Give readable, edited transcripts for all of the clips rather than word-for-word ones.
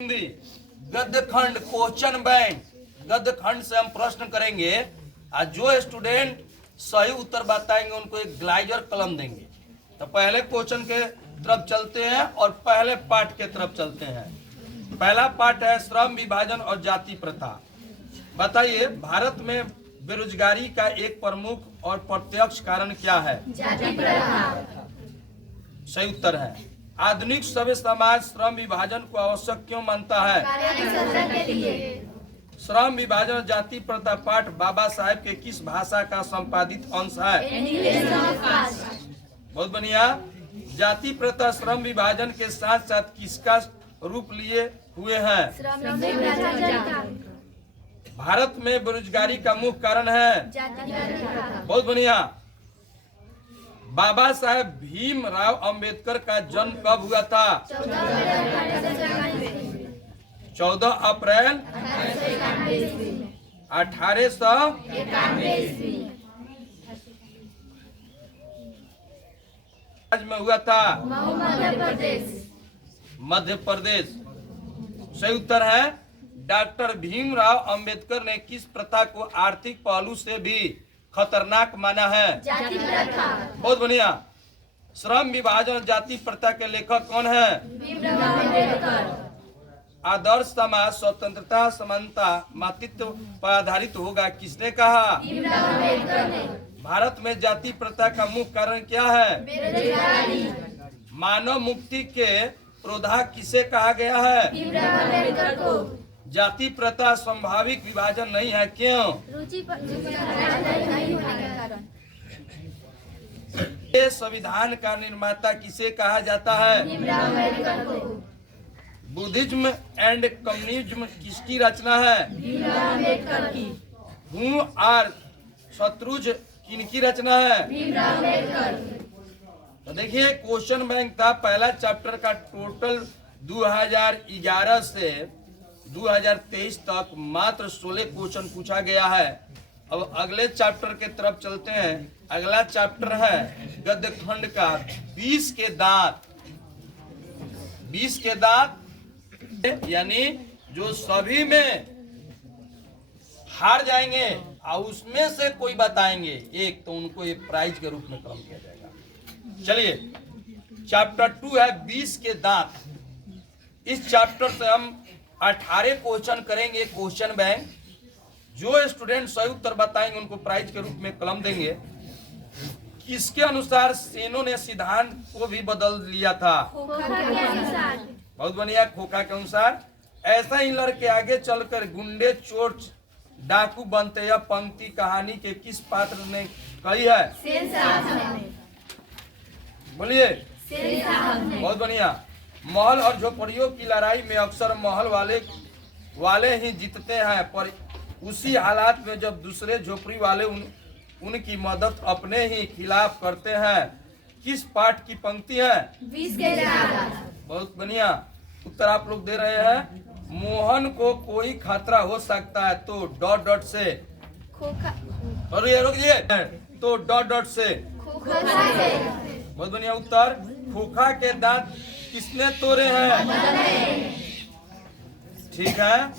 हिंदी गद्य खंड question bank गद्य खंड से हम प्रश्न करेंगे और जो स्टूडेंट सही उत्तर बताएंगे उनको एक ग्लाइजर कलम देंगे। तो पहले क्वेश्चन के तरफ चलते हैं और पहले पाठ के तरफ चलते हैं। पहला पाठ है श्रम विभाजन और जाति प्रथा। बताइए भारत में बेरोजगारी का एक प्रमुख और प्रत्यक्ष कारण क्या है? जाति प्रथा। सही उत्तर है। आधुनिक सभ्य समाज श्रम विभाजन को आवश्यक क्यों मानता है? के लिए। श्रम विभाजन और जाति प्रथा पाठ बाबा साहेब के किस भाषा का संपादित अंश है? बहुत बढ़िया। जाति प्रथा श्रम विभाजन के साथ साथ किसका रूप लिए हुए हैं? भारत में बेरोजगारी का मुख्य कारण है? बहुत बढ़िया। बाबा साहेब भीमराव अंबेडकर का जन्म कब हुआ था? 14 अप्रैल 1891 में हुआ था। मध्य प्रदेश। सही उत्तर है। डॉक्टर भीमराव अंबेडकर ने किस प्रथा को आर्थिक पहलू से भी खतरनाक माना है? जाति प्रथा। बहुत बढ़िया। श्रम विभाजन और जाति प्रथा के लेखक कौन है? भीमराव अंबेडकर। आदर्श समाज स्वतंत्रता समानता मातृत्व पर आधारित होगा किसने कहा? भीमराव अंबेडकर ने। भारत में जाति प्रथा का मुख्य कारण क्या है? बेरोजगारी। मानव मुक्ति के प्रोधा किसे कहा गया है? भीमराव अंबेडकर को। जाति प्रथा स्वाभाविक विभाजन नहीं है, क्यों? रुचि पर नहीं होने के कारण। ये संविधान का निर्माता किसे कहा जाता है? भीमराव अंबेडकर को। बुद्धिज्म एंड कम्युनिज्म किसकी रचना है? भीमराव अंबेडकर की। हूँ और शत्रुज किनकी रचना है? भीमराव अंबेडकर। तो देखिए क्वेश्चन बैंक था। पहला चैप्टर का टोटल 2011 से 2023 तक मात्र 16 क्वेश्चन पूछा गया है। अब अगले चैप्टर के तरफ चलते हैं। अगला चैप्टर है गद्य खंड का 20 के दांत। 20 के दांत यानी जो सभी में हार जाएंगे और उसमें से कोई बताएंगे एक, तो उनको एक प्राइज के रूप में कलम किया जाएगा। चलिए चैप्टर 2 है 20 के दांत। इस चैप्टर से हम 18 क्वेश्चन करेंगे क्वेश्चन बैंक। जो स्टूडेंट सही उत्तर बताएंगे उनको प्राइज के रूप में कलम देंगे। किसके अनुसार सेनों ने सिद्धांत को भी बदल लिया था? बहुत बढ़िया। खोखा के अनुसार। ऐसा ही लड़के आगे चलकर गुंडे चोर डाकू बनते। यह पंक्ति कहानी के किस पात्र ने कही है? बोलिए। बहुत बढ़िया। महल और झोपड़ियों की लड़ाई में अक्सर महल वाले ही जीतते हैं, पर उसी हालात में जब दूसरे झोपड़ी वाले उनकी मदद अपने ही खिलाफ करते हैं। किस पाठ की पंक्ति है? 20 के दांत। बहुत बढ़िया उत्तर आप लोग दे रहे हैं। मोहन को कोई खतरा हो सकता है तो डॉट डॉट से खोखा। और ये रुकिए तो डॉट डॉट से। खोखा से। बहुत बढ़िया उत्तर। खोखा के दांत किसने तोड़े हैं? ठीक है।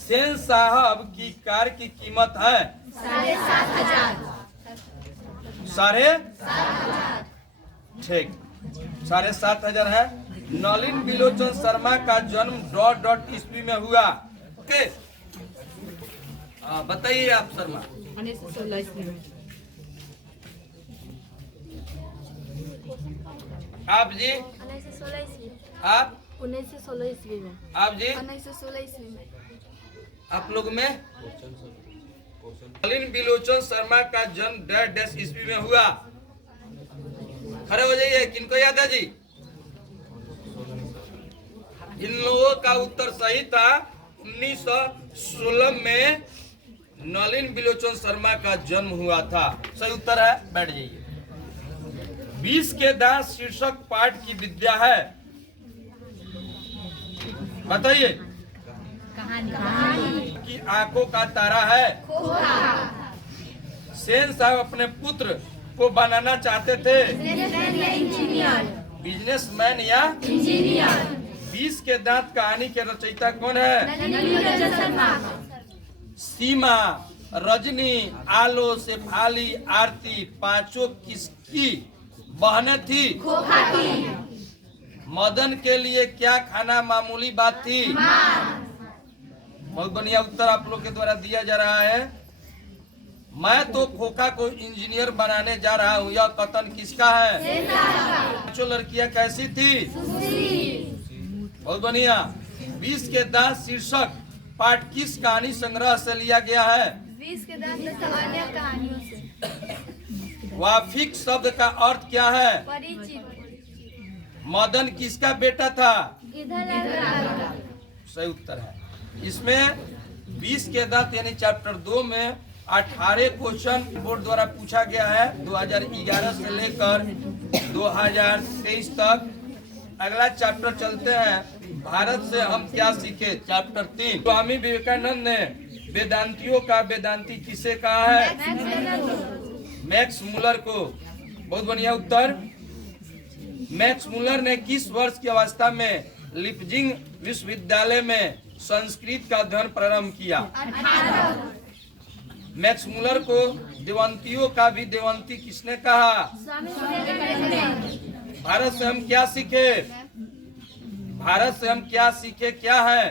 सेन साहब की कार की कीमत है 7,500। 7,500। ठीक 7,500 है। नलिन बिलोचन शर्मा का जन्म डॉट डॉट ईस्वी में हुआ। ओके बताइए आप शर्मा। 1916 ईस्वी में। आप जी? 1916 ईस्वी। आप? 1916 ईस्वी में। आप जी? 1916 ईस्वी में। आप लोग में? नलिन बिलोचन शर्मा का जन्म डैश डैश ईस्वी में हुआ। खड़े हो जाइए। किनको याद है जी? इन लोगों का उत्तर सही था। 1916 में नलिन बिलोचन शर्मा का जन्म हुआ था। सही उत्तर है। बैठ जाइए। 20 के दांत शीर्षक पाठ की विद्या है। बताइए। कहानी। की आंखों का तारा है। सेन साहब अपने पुत्र को बनाना चाहते थे? इंजीनियर। बिजनेसमैन या इंजीनियर। 20 के दांत कहानी के रचयिता कौन है? सीमा, रजनी, आलो, शेफाली, आरती पांचों किसकी बहनें थी? मदन के लिए क्या खाना मामूली बात थी? बहुत बढ़िया उत्तर आप लोग के द्वारा दिया जा रहा है। मैं तो खोखा को इंजीनियर बनाने जा रहा हूँ, यह कथन किसका है? पांचों लड़कियां कैसी थी? बहुत बढ़िया। 20 के दांत शीर्षक पाठ किस कहानी संग्रह से लिया गया है? 20 के दांत सामान्य कहानियों से। वाफिक शब्द का अर्थ क्या है? परिचित। मदन किसका बेटा था? गिधर। सही उत्तर है। इसमें 20 के दांत यानी चैप्टर 2 में 18 क्वेश्चन बोर्ड द्वारा पूछा गया है 2011 से लेकर 2023 तक। अगला चैप्टर चलते हैं, भारत से हम क्या सीखे, चैप्टर 3। स्वामी विवेकानंद ने वेदांतियों का वेदांती किसे कहा है? मैक्स मुलर को। बहुत बढ़िया उत्तर। मैक्स मुलर ने किस वर्ष की अवस्था में लिपजिंग विश्वविद्यालय में संस्कृत का अध्ययन प्रारंभ किया? मैक्स मुलर को देवंतियों का भी देवंती किसने कहा? भारत से हम क्या सीखे? भारत से हम क्या सीखे क्या है?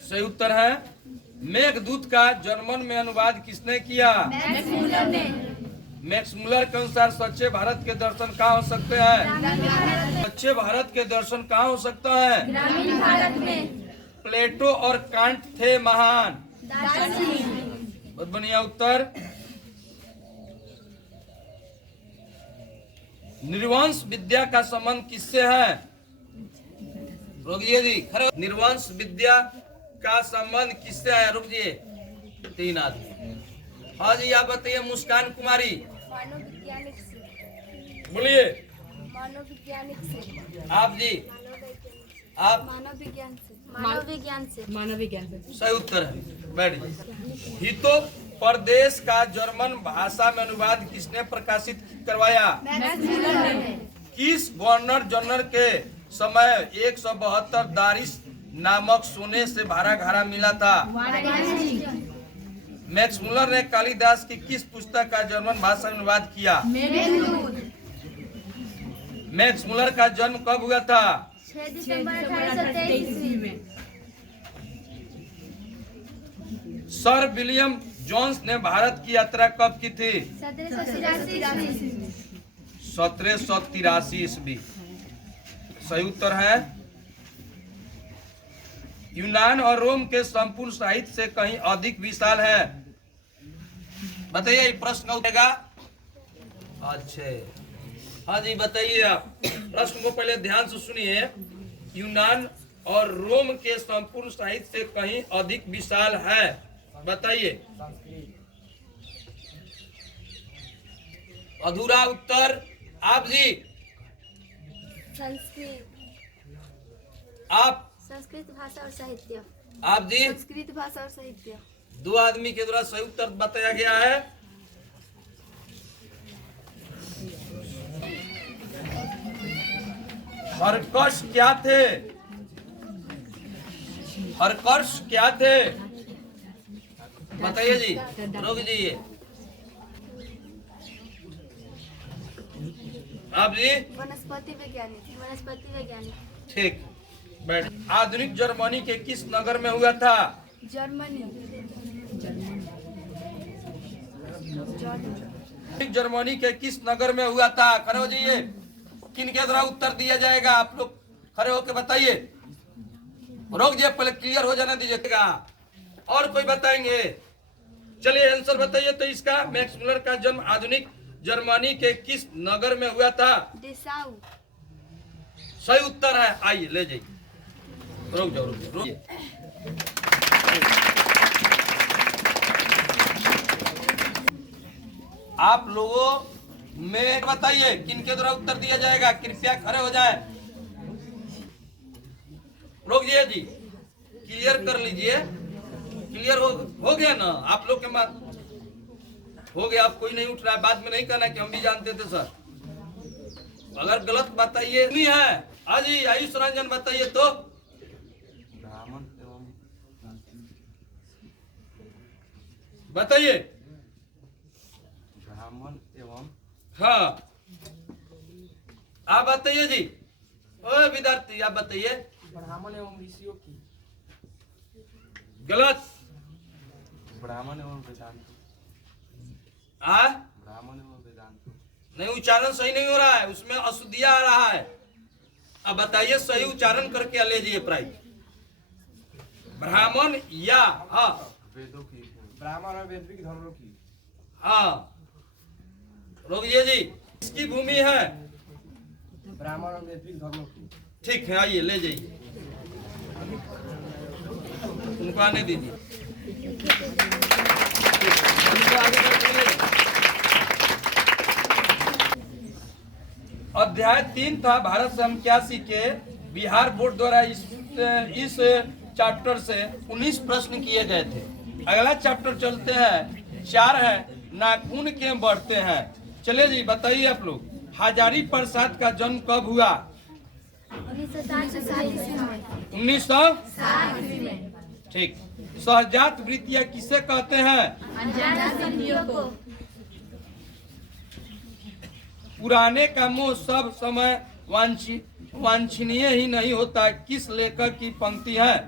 सही उत्तर है। मेघदूत का जर्मन में अनुवाद किसने किया? मैक्स मुलर के अनुसार सच्चे भारत के दर्शन कहाँ हो सकते हैं? सच्चे भारत के दर्शन कहाँ हो सकता है? ग्रामीण भारत में। प्लेटो और कांट थे महान। बहुत बढ़िया उत्तर। निर्वंश विद्या का संबंध किससे है? रुकिए जी, खरे निर्वंश विद्या का संबंध किससे है? रुकिए, 3 आदमी। हाँ जी, आप बताइए। मुस्कान कुमारी मानववैज्ञानिक से। बोलिए। मानववैज्ञानिक से। आप जी, आप? मानव विज्ञान से। मानव विज्ञान से। मानव विज्ञान से। सही उत्तर है। बैठ हितो प्रदेश का जर्मन भाषा में अनुवाद किसने प्रकाशित करवाया? किस गवर्नर जनरल के समय 172 दारिस नामक सोने से भरा घड़ा मिला था? मैक्स मुलर ने कालिदास की किस पुस्तक का जर्मन भाषा में अनुवाद किया? मैक्स मुलर का जन्म कब हुआ था? 6 दिसंबर 1823 में। सर विलियम जोन्स ने भारत की यात्रा कब की थी? 1783 ईस्वी। सही उत्तर है। यूनान और रोम के संपूर्ण साहित्य से कहीं अधिक विशाल है। बताइए, प्रश्न उठेगा। अच्छे, हाँ जी बताइए। आप प्रश्न को पहले ध्यान से सुनिए। यूनान और रोम के संपूर्ण साहित्य से कहीं अधिक विशाल है, बताइए। अधूरा उत्तर। आप जी? संस्कृत। आप? संस्कृत भाषा और साहित्य। आप जी? संस्कृत भाषा और साहित्य। 2 आदमी के द्वारा सही उत्तर बताया गया है। हरकर्ष क्या थे? हरकर्ष क्या थे? बताइए जी, रुक जाइए। आप जी? वनस्पति वैज्ञानिक। वनस्पति वैज्ञानिक। ठीक, बैठ। आधुनिक जर्मनी के किस नगर में हुआ था? जर्मनी। जर्मनी के किस नगर में हुआ था? खड़े हो जाइए। किन के द्वारा उत्तर दिया जाएगा? आप लोग खड़े होकर बताइए। रोक जाइए, पहले क्लियर हो जाने दीजिएगा। और कोई बताएंगे? चलिए आंसर बताइए। तो इसका मैक्स मुलर का जन्म आधुनिक जर्मनी के किस नगर में हुआ था? डेसाउ। सही उत्तर है। आइए ले जाइए। रुक जाओ, रुक जाइए। आप लोगों में बताइए किनके द्वारा उत्तर दिया जाएगा। कृपया खड़े हो जाए। रुक जाइए जी, क्लियर कर लीजिए। क्लियर हो गया ना आप लोग के बात? हो गया। आप कोई नहीं उठ रहा है। बाद में नहीं कहना कि हम भी जानते थे सर। अगर गलत बताइए नहीं है। हाजी आयुष रंजन बताइए तो। ब्राह्मण एवं बताइए। ब्राह्मण एवं हाँ आप बताइए जी। ओ विद्यार्थी आप बताइए। ब्राह्मण एवं ऋषियों की। गलत। ब्राह्मण एवं वेदांत। हाँ ब्राह्मण एवं वेदांत। नहीं, उच्चारण सही नहीं हो रहा है, उसमें अशुद्धियां आ रहा है। अब बताइए सही उच्चारण करके ले जाइए प्राइज। ब्राह्मण या हाँ वेदों की। ब्राह्मण और वैदिक धर्मों की। हाँ रोगिए जी। इसकी भूमि है। ब्राह्मण और वैदिक धर्मों की। ठीक है आइए ले जाइए, उनको आने दीजिए। उनको आगे बढ़ाइए। अध्याय 3 था भारत संख्यासी के। बिहार बोर्ड द्वारा इस चैप्टर से 19 प्रश्न किए गए थे। अगला चैप्टर चलते हैं, 4 है नाखून क्यों बढ़ते हैं। चलिए जी बताइए आप लोग। हजारी प्रसाद का जन्म कब हुआ? 1960 में। ठीक। सहजात वृत्तियां किसे कहते हैं? पुराने का मोह सब समय वांछनीय ही नहीं होता। किस लेखक की पंक्ति है?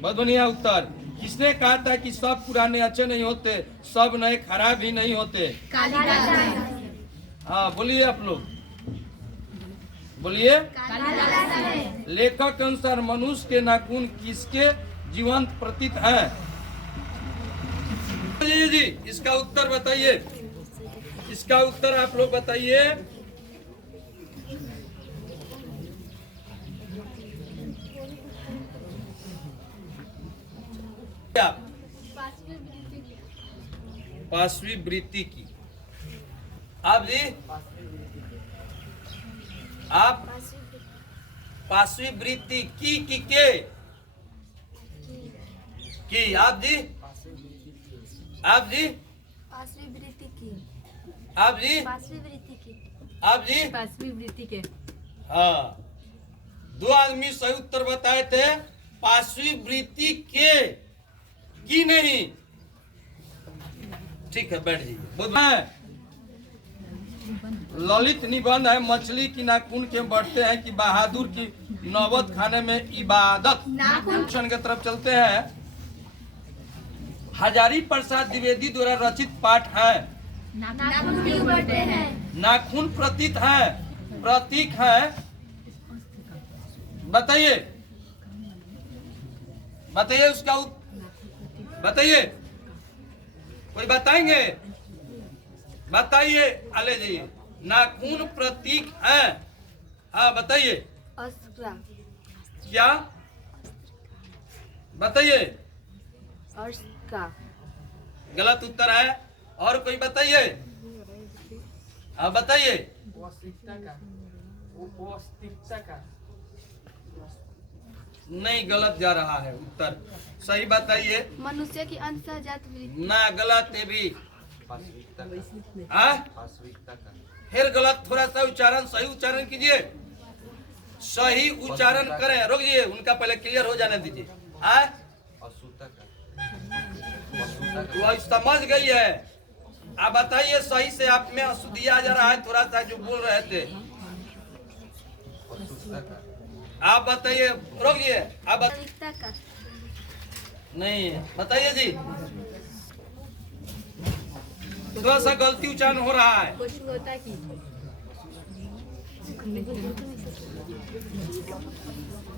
बहुत बढ़िया उत्तर। किसने कहा था कि सब पुराने अच्छे नहीं होते, सब नए खराब ही नहीं होते? हाँ बोलिए आप लोग, बोलिए। लेखक के अनुसार मनुष्य के नाखून किसके जीवंत प्रतीक हैं? जी इसका उत्तर बताइए। इसका उत्तर आप लोग बताइए। पांचवी वृत्ति की। आप जी आप पांचवी वृत्ति की के की आप जी आप जी पांचवी वृत्ति की। आप जी पांचवी वृत्ति की। आप जी पांचवी वृत्ति के। हाँ 2 आदमी सही उत्तर बताए थे। पांचवी वृत्ति के की नहीं। ठीक है बैठ जाइए। बहुत ललित निबंध है। मछली की नाखून क्यों बढ़ते हैं कि बहादुर की नौबत खाने में इबादत। नाखून की तरफ चलते हैं। हजारी प्रसाद द्विवेदी द्वारा रचित पाठ है। नाखून क्यों बढ़ते हैं? नाखून प्रतीक है, प्रतीक है। बताइए बताइए उसका बताइए। कोई बताएंगे? बताइए आले जी। नाखून प्रतीक है। हाँ बताइए। अस्त्र। क्या बताइए? अस्त्र। गलत उत्तर है। और कोई बताइए। हाँ बताइए। पौष्टिकता का। पौष्टिकता का। नहीं गलत जा रहा है उत्तर। सही बताइए। मनुष्य की अंतःजात वृत्ति। ना गलत है भी। पाश्विकता का। हाँ पाश्विकता का। फिर गलत। थोड़ा सा उच्चारण सही उच्चारण कीजिए। सही उच्चारण करें। रुकिए उनका पहले क्लियर हो जाने दीजिए। अशुद्धता का। अशुद्धता का। वो समझ गई है। आप बताइए सही से। आप में अशुद्धि आ जा रहा है थोड़ा सा जो बोल रहे थे। अशुद्धता का। आप बताइए। रुकिए आप वास्तविकता का। नहीं बताइए जी। थोड़ा सा गलती उच्चारण हो रहा है। कोचिंग होता है कि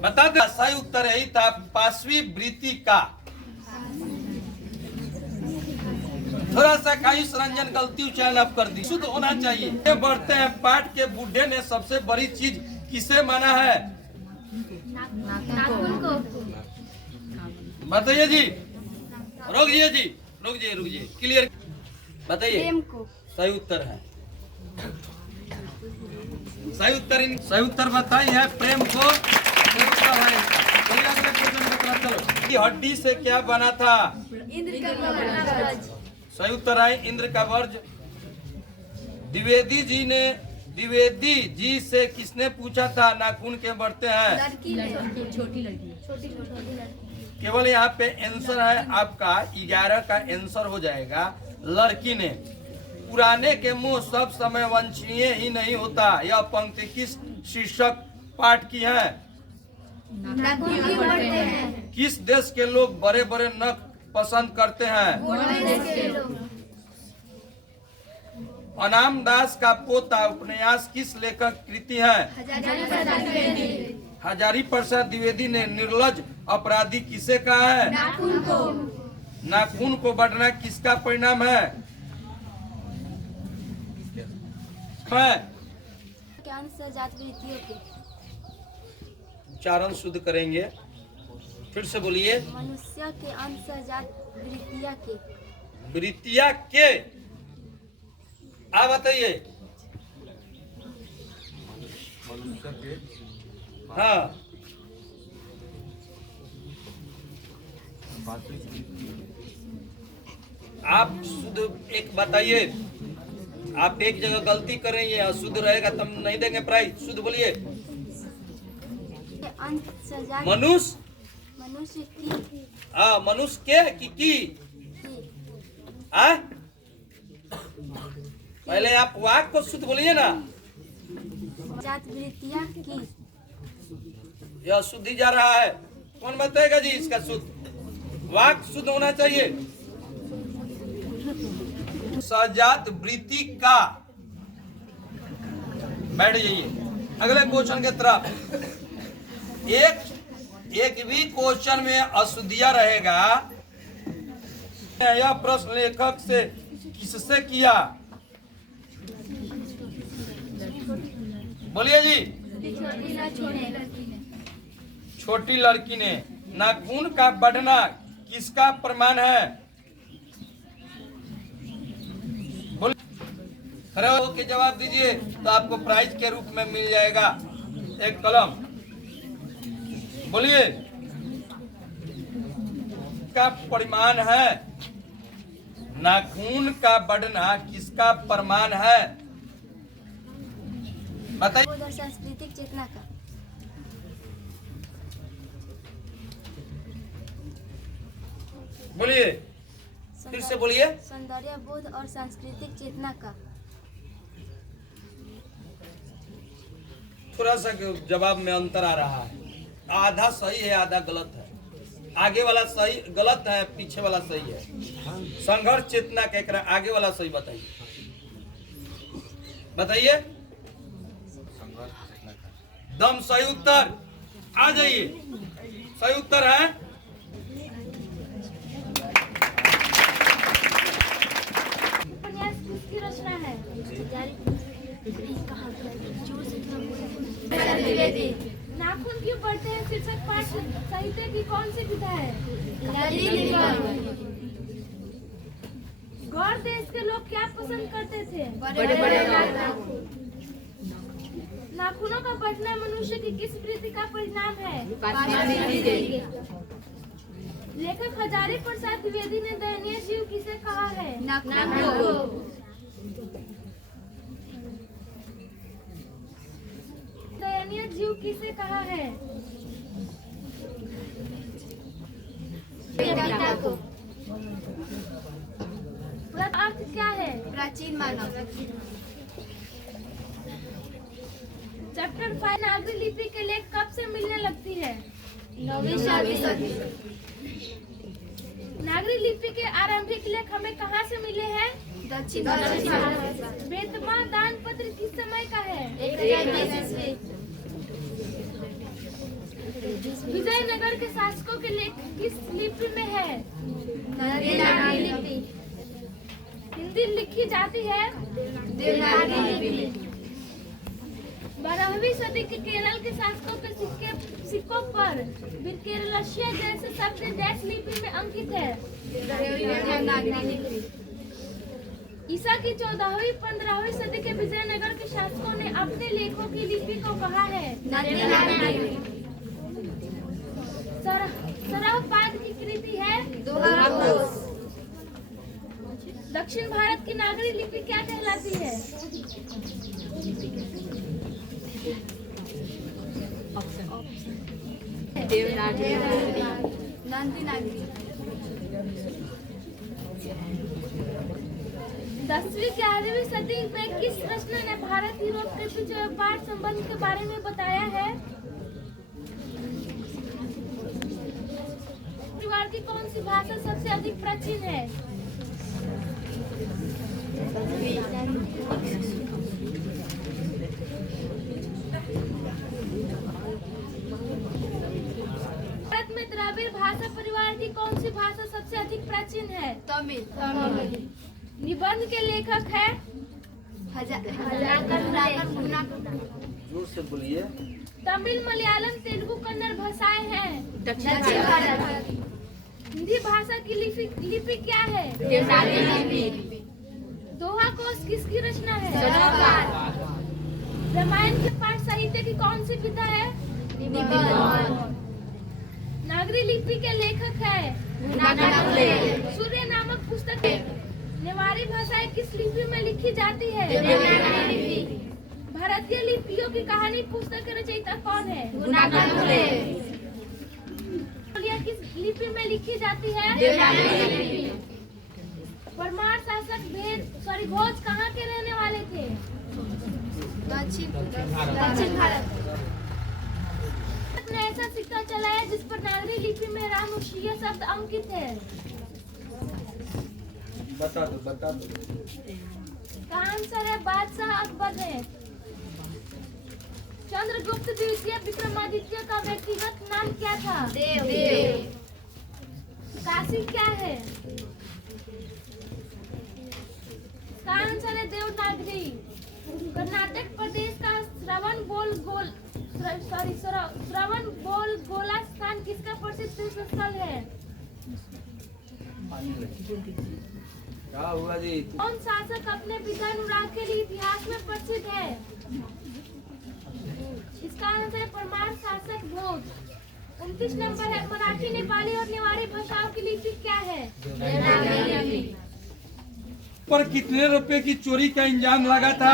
बता दे। सही उत्तर यही था पांचवी वृत्ति का। थोड़ा सा आयुष रंजन गलती उच्चारण आप कर दी। शुद्ध होना चाहिए। ये बढ़ते हैं पाठ के बुढ़े ने सबसे बड़ी चीज किसे माना है? नाखून को। बताइए जी। रुकिए जी। रुकिए क्लियर बताइए। प्रेम को। सही उत्तर है। सही उत्तर बताइए। प्रेम को सही उत्तर है। चलिए अगले क्वेश्चन की तरफ चलो। ये हड्डी से क्या बना था? इंद्र का वज्र। सही उत्तर है इंद्र का वज्र। द्विवेदी जी ने द्विवेदी जी से किसने पूछा था नाखून के बढ़ते हैं? लड़की ने छोटी लड़की छोटी छोटी लड़की केवल यहाँ पे आंसर है आपका 11 का आंसर हो जाएगा लड़की ने। पुराने के मुंह सब समय वांछनीय ही नहीं होता। यह पंक्ति किस शीर्षक पाठ की है? नाखून क्यों बढ़ते हैं? किस देश के लोग बड़े बड़े नख पसंद करते हैं? देश के लोग अनाम दास का पोता उपन्यास किस लेखक कृति है? हजारी प्रसाद द्विवेदी ने निर्लज अपराधी किसे कहा है? नाखून को नाखून को बढ़ना किसका परिणाम है? ज्ञान से जात वृत्तियों के उच्चारण शुद्ध करेंगे, फिर से बोलिए। मनुष्य के अंतर्जात वृत्तियाँ के वृत्तिया के आप बताइए। मनुष्य के हाँ वास्तविक वृत्ति आप शुद्ध एक बताइए। आप एक जगह गलती करेंगे, अशुद्ध रहेगा तब नहीं देंगे प्राइज। शुद्ध बोलिए। अंतर्जात मनुष्य की हाँ मनुष्य के की आ? पहले आप वाक को शुद्ध बोलिए ना। जात वृत्तियाँ की यह शुद्ध ही जा रहा है। कौन बताएगा जी इसका शुद्ध? वाक शुद्ध होना चाहिए। सजात वृत्ति का। बैठ जाइए अगले क्वेश्चन के तरफ। एक भी क्वेश्चन में अशुद्धिया रहेगा। यह प्रश्न लेखक से किससे किया? बोलिए जी। छोटी लड़की ने। नाखून का बढ़ना किसका प्रमाण है? बोल खड़े होकर जवाब दीजिए तो आपको प्राइज के रूप में मिल जाएगा एक कलम। बोलिए। का परिमाण है? नाखून का बढ़ना किसका प्रमाण है? बताइए। बोध और सांस्कृतिक चेतना का बोलिए फिर से बोलिए। सौंदर्य बोध और सांस्कृतिक चेतना का थोड़ा सा जवाब में अंतर आ रहा है। आधा सही है आधा गलत है। आगे वाला सही गलत है, पीछे वाला सही है। संघर्ष चेतना के एकरा आगे वाला सही बताइए। बताइए। दम सही उत्तर आ जाइए। सही उत्तर है उपन्यास किसकी रचना है? नाखून क्यों बढ़ते हैं शीर्षक पाठ साहित्य की कौन सी विधा है? गौर देश के लोग क्या पसंद करते थे? बड़े बड़े नाखूनों का बढ़ना मनुष्य की किस वृत्ति का परिणाम है? लेखक हजारी प्रसाद द्विवेदी ने दयनीय जीव किसे कहा है? दयनीय जीव किसे कहा है? अर्थ क्या है? प्राचीन मानव। चैप्टर 5 नागरी लिपि के लेख कब से मिलने लगती है? 9वीं सदी। नागरी लिपि के आरंभिक लेख हमें कहाँ से मिले हैं? दक्षिण भारत। बेतमा दान पत्र किस समय का है? विजयनगर के शासकों के लेख किस लिपि में है? नागरी लिपि। हिंदी लिखी जाती है देवनागरी लिपि। 12वीं सदी के केरल के शासकों के सिक्कों पर केरलस्य जैसे शब्द डैश लिपि में अंकित है। ईसा की 14वीं 15वीं सदी के विजयनगर के शासकों ने अपने लेखों की लिपि को कहा है सरहपाद की कृति है दक्षिण भारत की नागरी लिपि क्या कहलाती है? देवनागरी। 10वीं 11वीं सदी में किस रचना ने भारत यूरोप के बीच व्यापार संबंध के बारे में बताया है? परिवार की कौन सी भाषा सबसे अधिक प्राचीन है? भारत में द्रविड़ भाषा परिवार की कौन सी भाषा सबसे अधिक प्राचीन है? तमिल। निबंध के लेखक है? जोर से बोलिए। तमिल, मलयालम, तेलुगु, कन्नड़ भाषाएं हैं। दक्षिण भारत। हिंदी भाषा की लिपि क्या है? देवनागरी लिपि। दोहा कोश किसकी रचना है? सदाबहार। रामायण के पाठ साहित्य की कौन सी विधा है? निबंध। नागरी लिपि के लेखक है? देवनागरी। सूर्य नामक पुस्तक नेवारी भाषाएं किस लिपि में लिखी जाती है? देवनागरी लिपि। भारतीय लिपियों की कहानी पुस्तक के रचयिता कौन है? किस लिपि में लिखी जाती है? देवनागरी लिपि। परमार शासक भोज कहाँ के रहने वाले थे? दक्षिण भारत। ने ऐसा सिक्का चलाया जिस पर नागरी लिपि में राम ऋषिय शब्द अंकित है। बता दो। का आंसर है बादशाह अकबर है। चंद्रगुप्त द्वितीय विक्रमादित्य का व्यक्तिगत नाम क्या था? देव। काशी क्या है? का आंसर है देवनागरी। कर्नाटक प्रदेश का श्रवण गोला स्थान किसका प्रसिद्ध तीर्थ स्थल है? क्या हुआ जी? कौन शासक अपने पिता अनुराग के लिए इतिहास में प्रसिद्ध है? इसका आंसर है परमार शासक भोज। 29 नंबर है मराठी, नेपाली और नेवारी भाषाओं की लिपि क्या है? पर कितने रुपए की चोरी का इंजाम लगा था?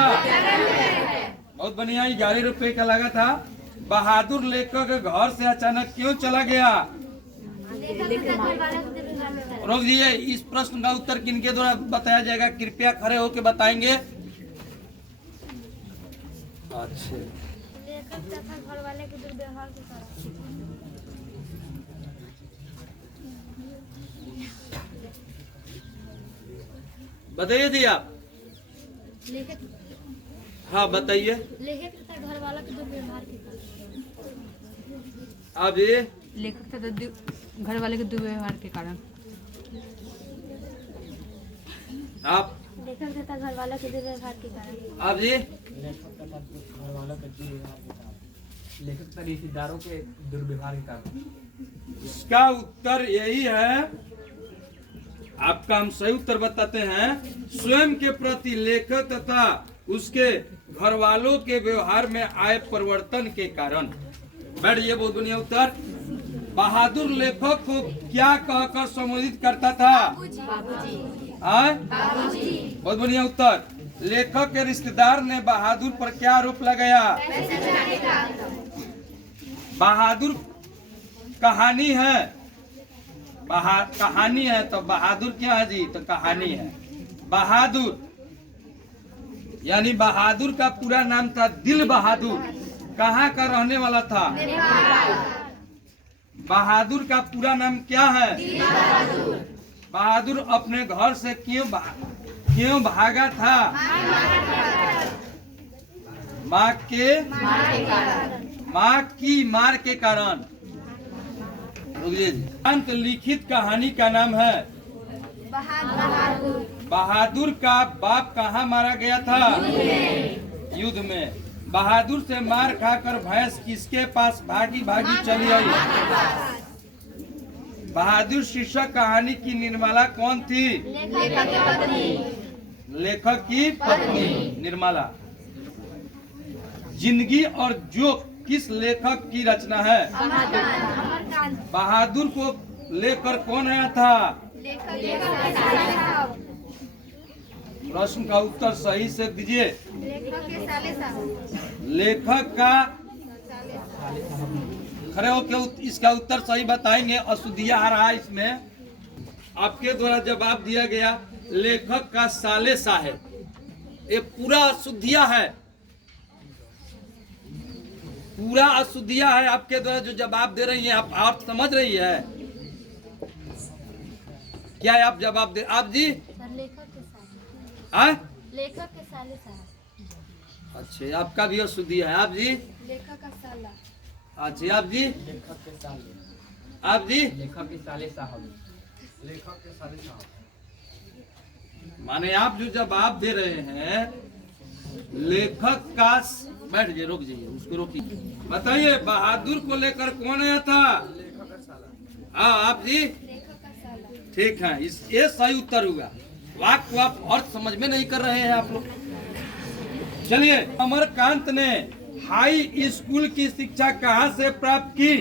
बहुत बढ़िया, 11 रुपए का लगा था। बहादुर लेखक घर से अचानक क्यों चला गया? रोक दीजिए। इस प्रश्न का उत्तर किनके द्वारा बताया जाएगा? कृपया खड़े होकर बताएंगे। अच्छे। लेखक तथा घर वाले के दुर्व्यवहार के कारण। बताइए जी आप। लेखक हाँ बताइए। तथा घर वाला के दुर्व्यवहार के कारण। अब ये लेखक तथा घर वाले के दुर्व्यवहार के कारण। आप। लेखक तथा घर वाला के दुर्व्यवहार के कारण। आप जी। लेखक तथा घर वालों के दुर्व्यवहार के कारण। लेखक तथा रिश्तेदारों के दुर्व्यवहार के कारण। इसका उत्तर यही है। आपका हम सही उत्तर बताते हैं। स्वयं के प्रति लेखक तथा उसके घर वालों के व्यवहार में आए परिवर्तन के कारण। बैठिए। बहुत बढ़िया उत्तर। बहादुर लेखक को क्या कहकर संबोधित करता था? बहुत बढ़िया उत्तर। लेखक के रिश्तेदार ने बहादुर पर क्या आरोप लगाया? बहादुर कहानी है। कहानी है तो बहादुर क्या है जी? तो कहानी है। बहादुर यानी बहादुर का पूरा नाम था दिल बहादुर। कहाँ का रहने वाला था? बहादुर का पूरा नाम क्या है? बहादुर अपने घर से क्यों भागा था? माँ की मार के कारण। अंत लिखित कहानी का नाम है बहादुर का बाप कहाँ मारा गया था? युद्ध में। बहादुर से मार खाकर भैंस किसके पास भागी चली आई? बहादुर शीर्षक कहानी की निर्माला कौन थी? लेखक की पत्नी निर्मला। जिंदगी और जोक किस लेखक की रचना है? बहादुर को लेकर कौन आया था? प्रश्न का उत्तर सही से दीजिए। लेखक के साले साहब। लेखक का खड़े होकर इसका उत्तर सही बताएंगे। अशुद्धिया आ रहा है इसमें, आपके द्वारा जवाब दिया गया लेखक का साले साहेब। ये पूरा अशुद्धिया है, पूरा अशुद्धिया है। आपके द्वारा जो जवाब दे रही हैं आप अर्थ समझ रही है क्या है? आप जवाब दे आप जी। सर लेखक के साले। हाँ लेखक के साले साहब। अच्छे, आपका भी अशुद्धिया है। आप जी। लेखक का साला। अच्छा आप जी। लेखक के साले। आप जी। लेखक के साले साहब। लेखक के साले साहब। माने आप जो जवाब दे रहे हैं लेखक का बैठ जाइए, रुक जाइए, उसको रोकिए। बताइए बहादुर को लेकर कौन आया था? लेखक का साला। हाँ आप जी। लेखक का साला। ठीक है, इस ये सही उत्तर हुआ। वाक्य को आप अर्थ समझ में नहीं कर रहे हैं आप लोग। चलिए, अमरकांत ने हाई स्कूल की शिक्षा कहाँ से प्राप्त की?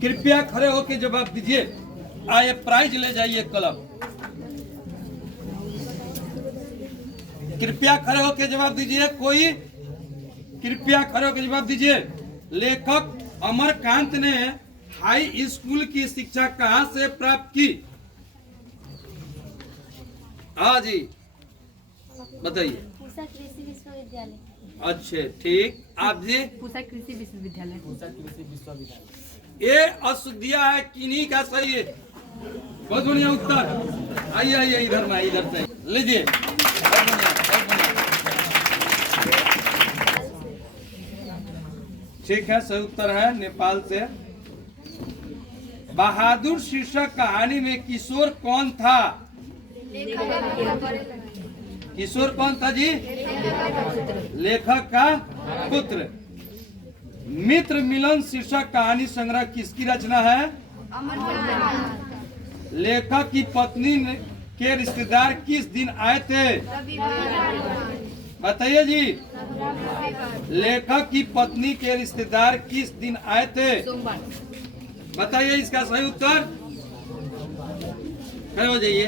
कृपया खड़े होकर जवाब दीजिए। आए प्राइज ले जाइए कलम। कृपया खड़े होकर जवाब दीजिए। कोई कृपया खड़े होकर जवाब दीजिए। लेखक अमरकांत ने हाई स्कूल की शिक्षा कहाँ से प्राप्त की? हाँ जी बताइए। पूसा कृषि विश्वविद्यालय। अच्छे ठीक। आप जी। पूसा कृषि विश्वविद्यालय। पूसा कृषि विश्वविद्यालय। ये अशुद्धिया है, किन्हीं का सही है। बहुत बढ़िया उत्तर। आइए आइए इधर में, इधर से लीजिए। बहुत बढ़िया, बहुत बढ़िया। ठीक है, सही उत्तर है नेपाल से। बहादुर शीर्षक कहानी में किशोर कौन था? किशोर कौन था जी? लेखक का पुत्र। मित्र मिलन शीर्षक कहानी संग्रह किसकी रचना है? लेखक की पत्नी के रिश्तेदार किस दिन आए थे? बताइए जी। लेखक की पत्नी के रिश्तेदार किस दिन आए थे? सोमवार। बताइए इसका सही उत्तर। खड़े हो जाइए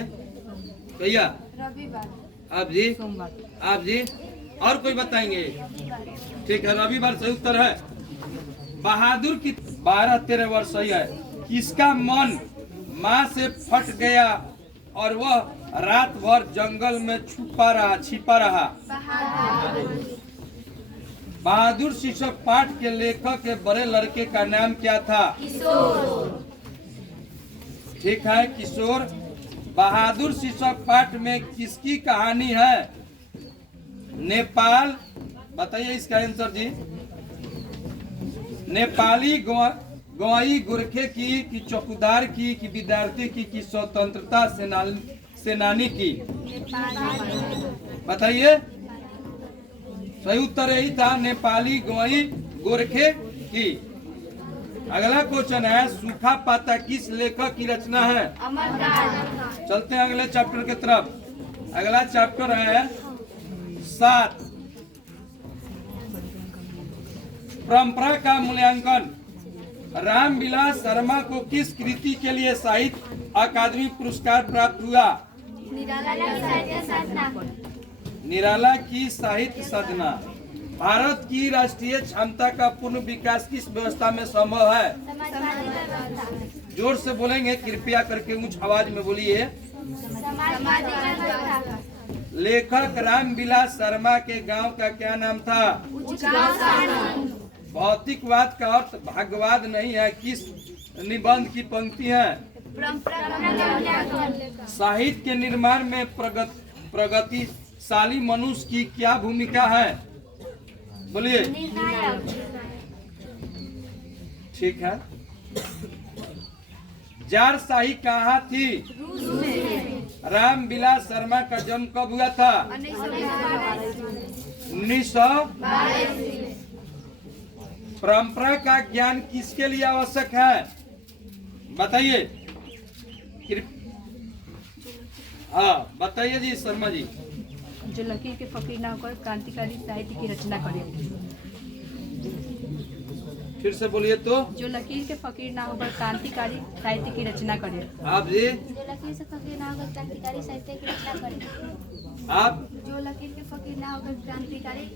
भैया। रविवार। आप जी। सोमवार। आप जी। और कोई बताएंगे? ठीक है, रविवार सही उत्तर है। बहादुर की 12-13 वर्ष सही है। किसका मन माँ से फट गया और वह रात भर जंगल में छिपा रहा? बहादुर शीर्षक पाठ के लेखक के बड़े लड़के का नाम क्या था? ठीक है, किशोर। बहादुर शीर्षक पाठ में किसकी कहानी है? नेपाल। बताइए इसका आंसर जी। नेपाली गवाई गोरखे की कि चौकीदार की कि विद्यार्थी की कि स्वतंत्रता सेनानी की? बताइए। सही उत्तर यही था, नेपाली गवाई गोरखे की। अगला क्वेश्चन है, सूखा पाता किस लेखक की रचना है? चलते हैं अगले चैप्टर की तरफ। अगला चैप्टर है 7, परंपरा का मूल्यांकन। रामविलास शर्मा को किस कृति के लिए साहित्य अकादमी पुरस्कार प्राप्त हुआ? निराला की साहित्य साधना। भारत की राष्ट्रीय क्षमता का पूर्ण विकास किस व्यवस्था में संभव है? जोर से बोलेंगे, कृपया करके ऊंच आवाज में बोलिए। लेखक रामविलास शर्मा के गांव का क्या नाम था? भौतिकवाद का अर्थ भाग्यवाद नहीं है। किस निबंध की पंक्ति है? साहित्य के निर्माण में प्रगतिशाली मनुष्य की क्या भूमिका है? बोलिए। ठीक है। जार शाही कहाँ थी? रामविलास शर्मा का जन्म कब हुआ था? 1912। परंपरा का ज्ञान किसके लिए आवश्यक है? बताइए। हाँ बताइए जी शर्मा जी। जो लकीर के फकीर ना होकर क्रांतिकारी साहित्य की रचना करे। फिर से बोलिए तो। जो लकीर के फकीर ना होकर क्रांतिकारी साहित्य की रचना करे। आप जी, जो लकीर से फकीर ना होकर क्रांतिकारी साहित्य की रचना करे। आप जो लकीर के फकीर ना होकर क्रांतिकारी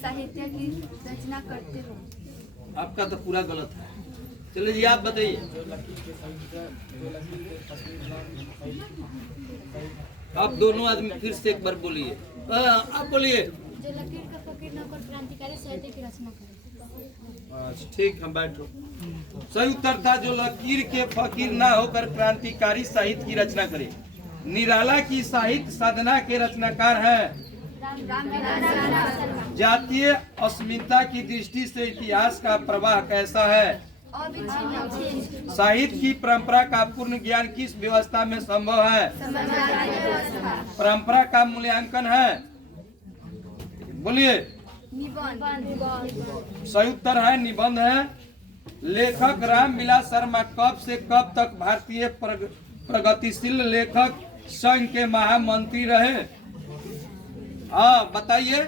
साहित्य की रचना करते हो। आपका तो पूरा गलत है। चलिए जी, आप बताइए। आप दोनों आदमी फिर से एक बार बोलिए। आप बोलिए। जो लकीर का फकीर ना होकर क्रांतिकारी साहित्य की रचना करे। अच्छा ठीक, हम बैठो। सही उत्तर था जो लकीर के फकीर ना होकर क्रांतिकारी साहित्य की रचना करे। निराला की साहित्य साधना के रचनाकार हैं। जातीय अस्मिता की दृष्टि से इतिहास का प्रवाह कैसा है? साहित्य की परंपरा का पूर्ण ज्ञान किस व्यवस्था में संभव है? परंपरा का मूल्यांकन है। बोलिए। सही उत्तर है निबंध है। लेखक रामविलास शर्मा कब से कब तक भारतीय प्रगतिशील लेखक संघ के महामंत्री रहे? हाँ बताइए,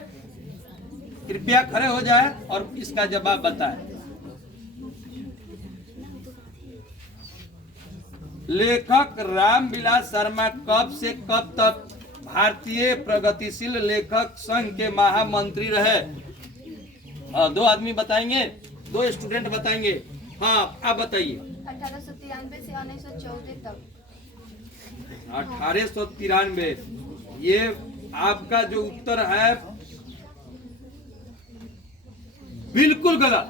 कृपया खड़े हो जाए और इसका जवाब बताएं। लेखक रामविलास शर्मा कब से कब तक भारतीय प्रगतिशील लेखक संघ के महामंत्री रहे? दो आदमी बताएंगे, दो स्टूडेंट बताएंगे। हाँ आप बताइए। 1893 से 1914 तक। 1893। ये आपका जो उत्तर है बिल्कुल गलत।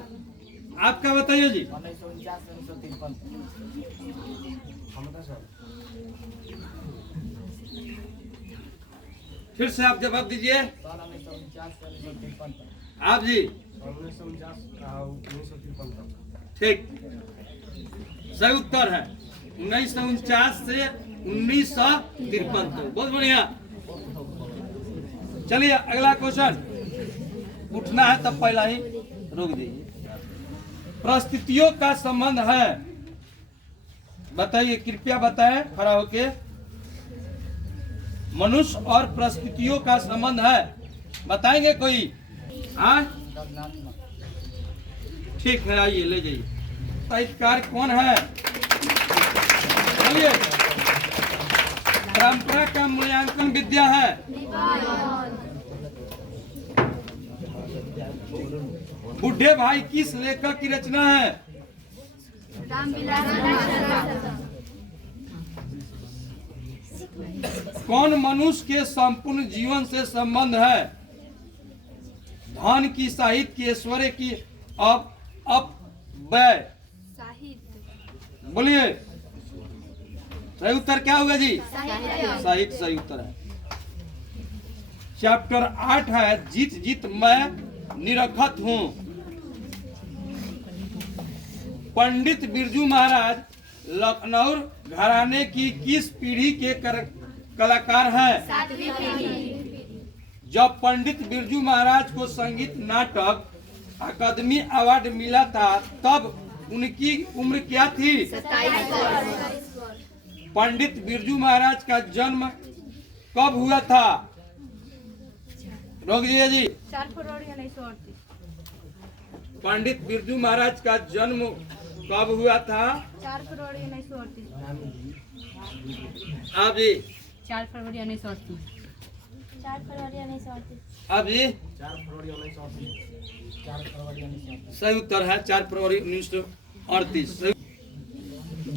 आपका बताइए जी। 1949 से 1953 फिर से आप जवाब दीजिए। 1949 से 1953 आप जी। 1953 तक। ठीक, सही उत्तर है 1949 से 1953 तक। बहुत बढ़िया। चलिए अगला क्वेश्चन। उठना है तब पहला ही रोक दीजिए। परिस्थितियों का संबंध है, बताइए, कृपया बताएं खड़ा होके। मनुष्य और परिस्थितियों का संबंध है, बताएंगे कोई? हाँ ठीक है, आइए ले जाइए। साहित्यकार कौन है? चलिए। परंपरा का मूल्यांकन विद्या है। बुढ़े भाई किस लेखक की रचना है? कौन मनुष्य के संपूर्ण जीवन से संबंध है? धन की, साहित्य की, ऐश्वर्य की, अपव्यय? बोलिए। सही उत्तर क्या होगा जी? साहित्य सही उत्तर है। चैप्टर 8 है जीत जीत मैं निरखत हूँ। पंडित बिरजू महाराज लखनऊ घराने की किस पीढ़ी के कलाकार हैं? जब पंडित बिरजू महाराज को संगीत नाटक अकादमी अवार्ड मिला था तब उनकी उम्र क्या थी? 27 वर्ष। पंडित बिरजू महाराज का जन्म कब हुआ था? रोक दीजिए जी। 4 फरवरी 1938। पंडित बिरजू महाराज का जन्म कब हुआ था? 4 फरवरी 1938। आप जी। 4 फरवरी 1938। 4 फरवरी 1938। आप जी। 4 फरवरी 1938। 4 फरवरी 1938। सही उत्तर है 4 फरवरी 1938।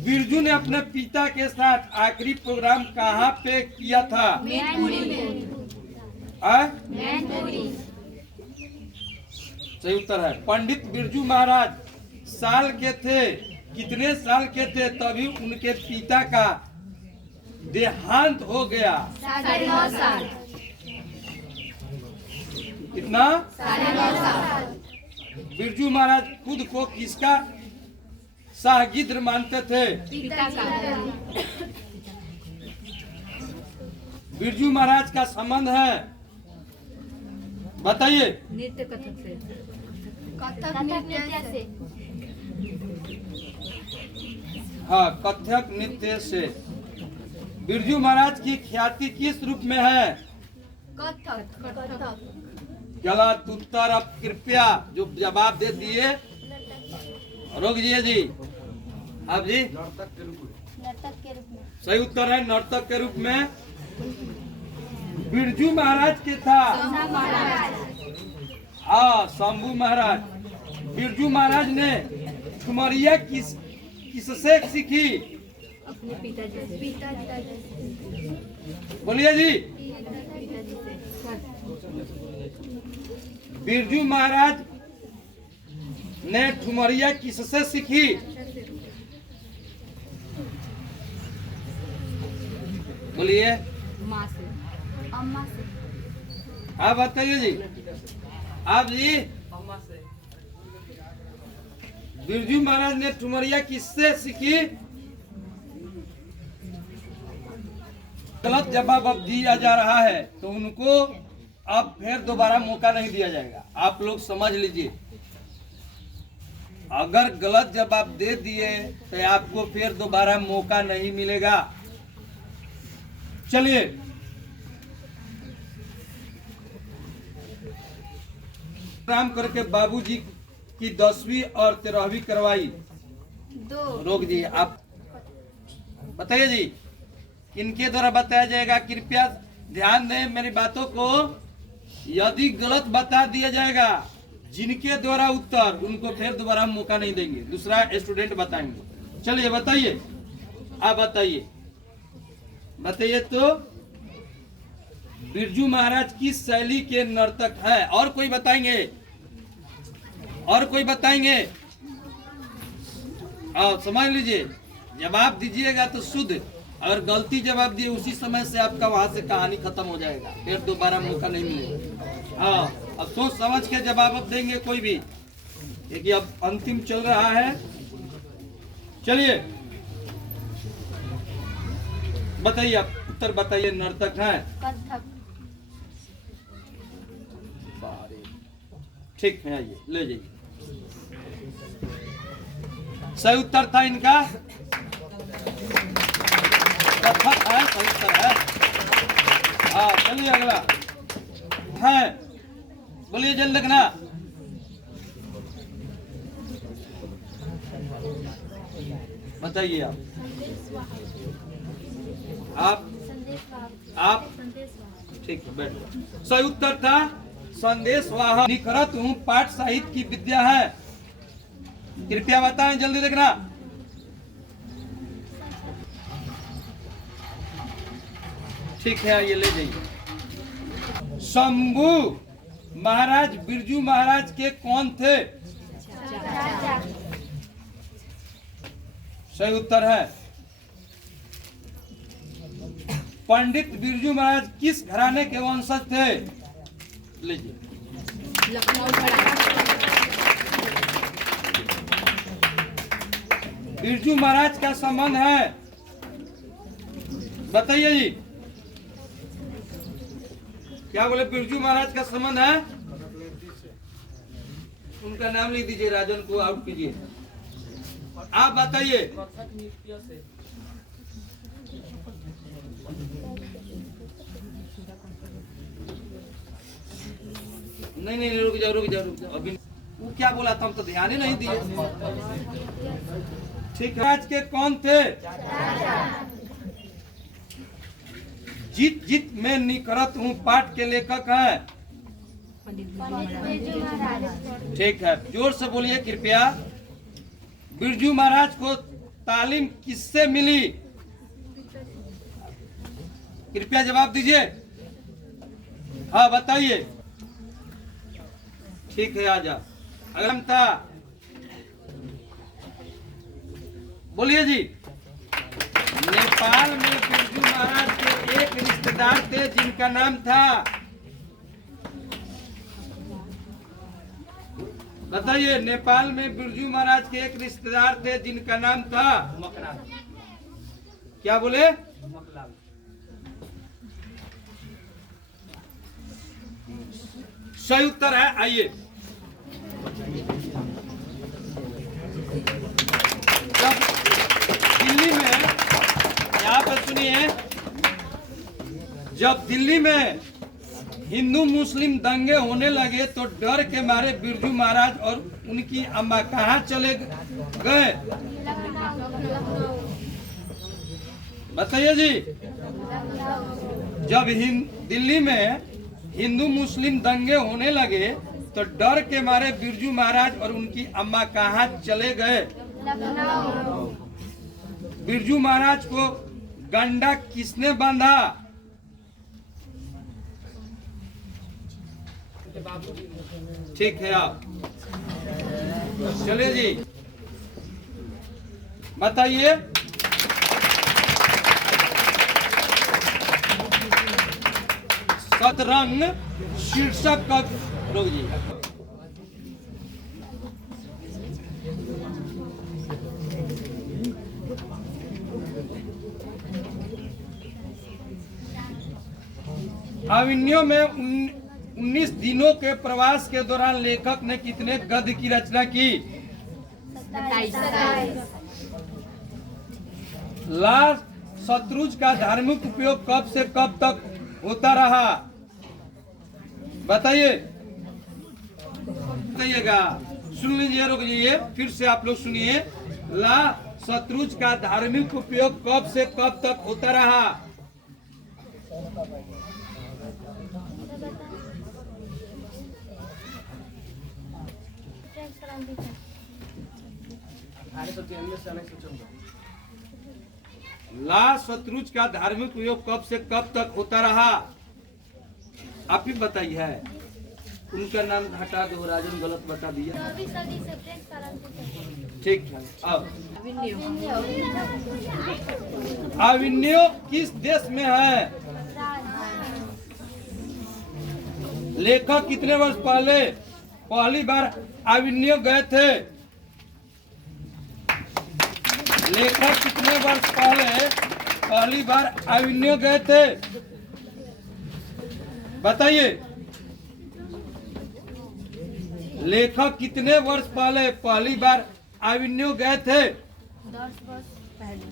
बिरजू ने अपने पिता के साथ आखिरी प्रोग्राम कहाँ पे किया था? सही उत्तर है। पंडित बिरजू महाराज साल के थे, कितने साल के थे तभी उनके पिता का देहांत हो गया? 9.5 साल। कितना? 9.5 साल। बिरजू महाराज खुद को किसका शाहगिद्र मानते थे? पिता का। बिरजू महाराज का संबंध है, बताइए। नृत्य कथक से। कथक नृत्य से। हाँ, कथक नृत्य से। बिरजू महाराज की ख्याति किस रूप में है? कथक। गलत उत्तर। अब कृपया जो जवाब दे दिए रोक जी आप जी नर्तक के रूप में। नर्तक के रूप में। सही उत्तर है नर्तक के रूप में। बिरजू महाराज के था। हाँ शंभू महाराज। बिरजू महाराज ने ठुमरिया किससे सीखी? अपने पिताजी से। बोलिए जी। बिरजू महाराज ने ठुमरिया किससे सीखी? बोलिए। माँ से। अम्मा से। आप बताइए जी। आप जी। बिरजू महाराज ने ठुमरिया किससे सीखी? गलत जवाब अब दिया जा रहा है तो उनको अब फिर दोबारा मौका नहीं दिया जाएगा। आप लोग समझ लीजिए, अगर गलत जवाब दे दिए तो आपको फिर दोबारा मौका नहीं मिलेगा। चलिए काम करके बाबूजी की 10वीं और 13वीं करवाई। 2। रोक जी आप बताइए जी। इनके द्वारा बताया जाएगा। कृपया ध्यान दें मेरी बातों को। यदि गलत बता दिया जाएगा जिनके द्वारा उत्तर, उनको फिर दोबारा मौका नहीं देंगे, दूसरा स्टूडेंट बताएंगे। चलिए बताइए। आप बताइए तो बिरजू महाराज किस शैली के नर्तक है? और कोई बताएंगे? और कोई बताएंगे? आओ समझ लीजिए, जवाब दीजिएगा तो शुद्ध, अगर गलती जवाब दिए उसी समय से आपका वहां से कहानी खत्म हो जाएगा, फिर दोबारा मौका नहीं मिलेगा। हाँ अब सोच समझ के जवाब अब देंगे कोई भी, क्योंकि अब अंतिम चल रहा है। चलिए बताइए, आप उत्तर बताइए। नर्तक है कथक। ठीक है, आइए ले जाइए। सही उत्तर था इनका कथक है, सही उत्तर है। हाँ चलिए अगला है, बोलिए जल्द लिखना। बताइए आप ठीक है बैठ जाओ। सही उत्तर था संदेशवाहक। निखरत हूँ पाठ साहित्य की विद्या है। कृपया बताएं, जल्दी देखना। ठीक है ये ले जाइए। शंभू महाराज बिरजू महाराज के कौन थे? सही उत्तर है। पंडित बिरजू महाराज किस घराने के वंशज थे? लीजिए। लखनऊ घराना। बिरजू महाराज का संबंध है, बताइए जी। क्या बोले? बिरजू महाराज का संबंध है। उनका नाम लिख दीजिए, राजन को आउट कीजिए। आप बताइए। नहीं रुक जाओ अभी। वो क्या बोला था, हम तो ध्यान ही नहीं दिए। ठीक है। आज के कौन थे? जीत में निकरत हूँ पाठ के लेखक है। बिरजू महाराज। ठीक है, जोर से बोलिए कृपया। बिरजू महाराज को तालीम किससे मिली? कृपया जवाब दीजिए। हाँ बताइए। ठीक है आजा। अगला था, बोलिए जी। नेपाल में बिरजू महाराज के एक रिश्तेदार थे जिनका नाम था, बताइए। नेपाल में बिरजू महाराज के एक रिश्तेदार थे जिनका नाम था मकरान। क्या बोले? मकलाल। सही उत्तर है। आइए जब दिल्ली में, यहाँ पर सुनिए, जब दिल्ली में हिंदू मुस्लिम दंगे होने लगे तो डर के मारे बिरजू महाराज और उनकी अम्मा कहाँ चले गए? बताइए जी। जब दिल्ली में हिंदू मुस्लिम दंगे होने लगे तो डर के मारे बिरजू महाराज और उनकी अम्मा कहाँ चले गए? बिरजू महाराज को गंडा किसने बांधा? ठीक है, आप चलिए जी, बताइए। शतरंग शीर्षक का लोग जी। अविन्यो में 19 दिनों के प्रवास के दौरान लेखक ने कितने गद्य की रचना की? 27। लाल शत्रुज का धार्मिक उपयोग कब से कब तक होता रहा? बताइए, बताइएगा। सुन लीजिए, रुक जाइए, फिर से आप लोग सुनिए। ला शत्रुज का धार्मिक उपयोग कब से कब तक होता रहा? ला शत्रुज का धार्मिक उपयोग कब से कब तक होता रहा? आप ही बताइए। है उनका नाम हटा दो, राजन गलत बता दिया। 9वीं सदी से फ्रेंच क्रांति। ठीक है। अब अविन्यो किस देश में है? लेखक कितने वर्ष पहले पहली बार अविन्यो गए थे? लेखक कितने वर्ष पहले पहली बार अविन्यो गए थे? बताइए। लेखक कितने वर्ष पहले पहली बार अविन्यो गए थे? 10 वर्ष पहले।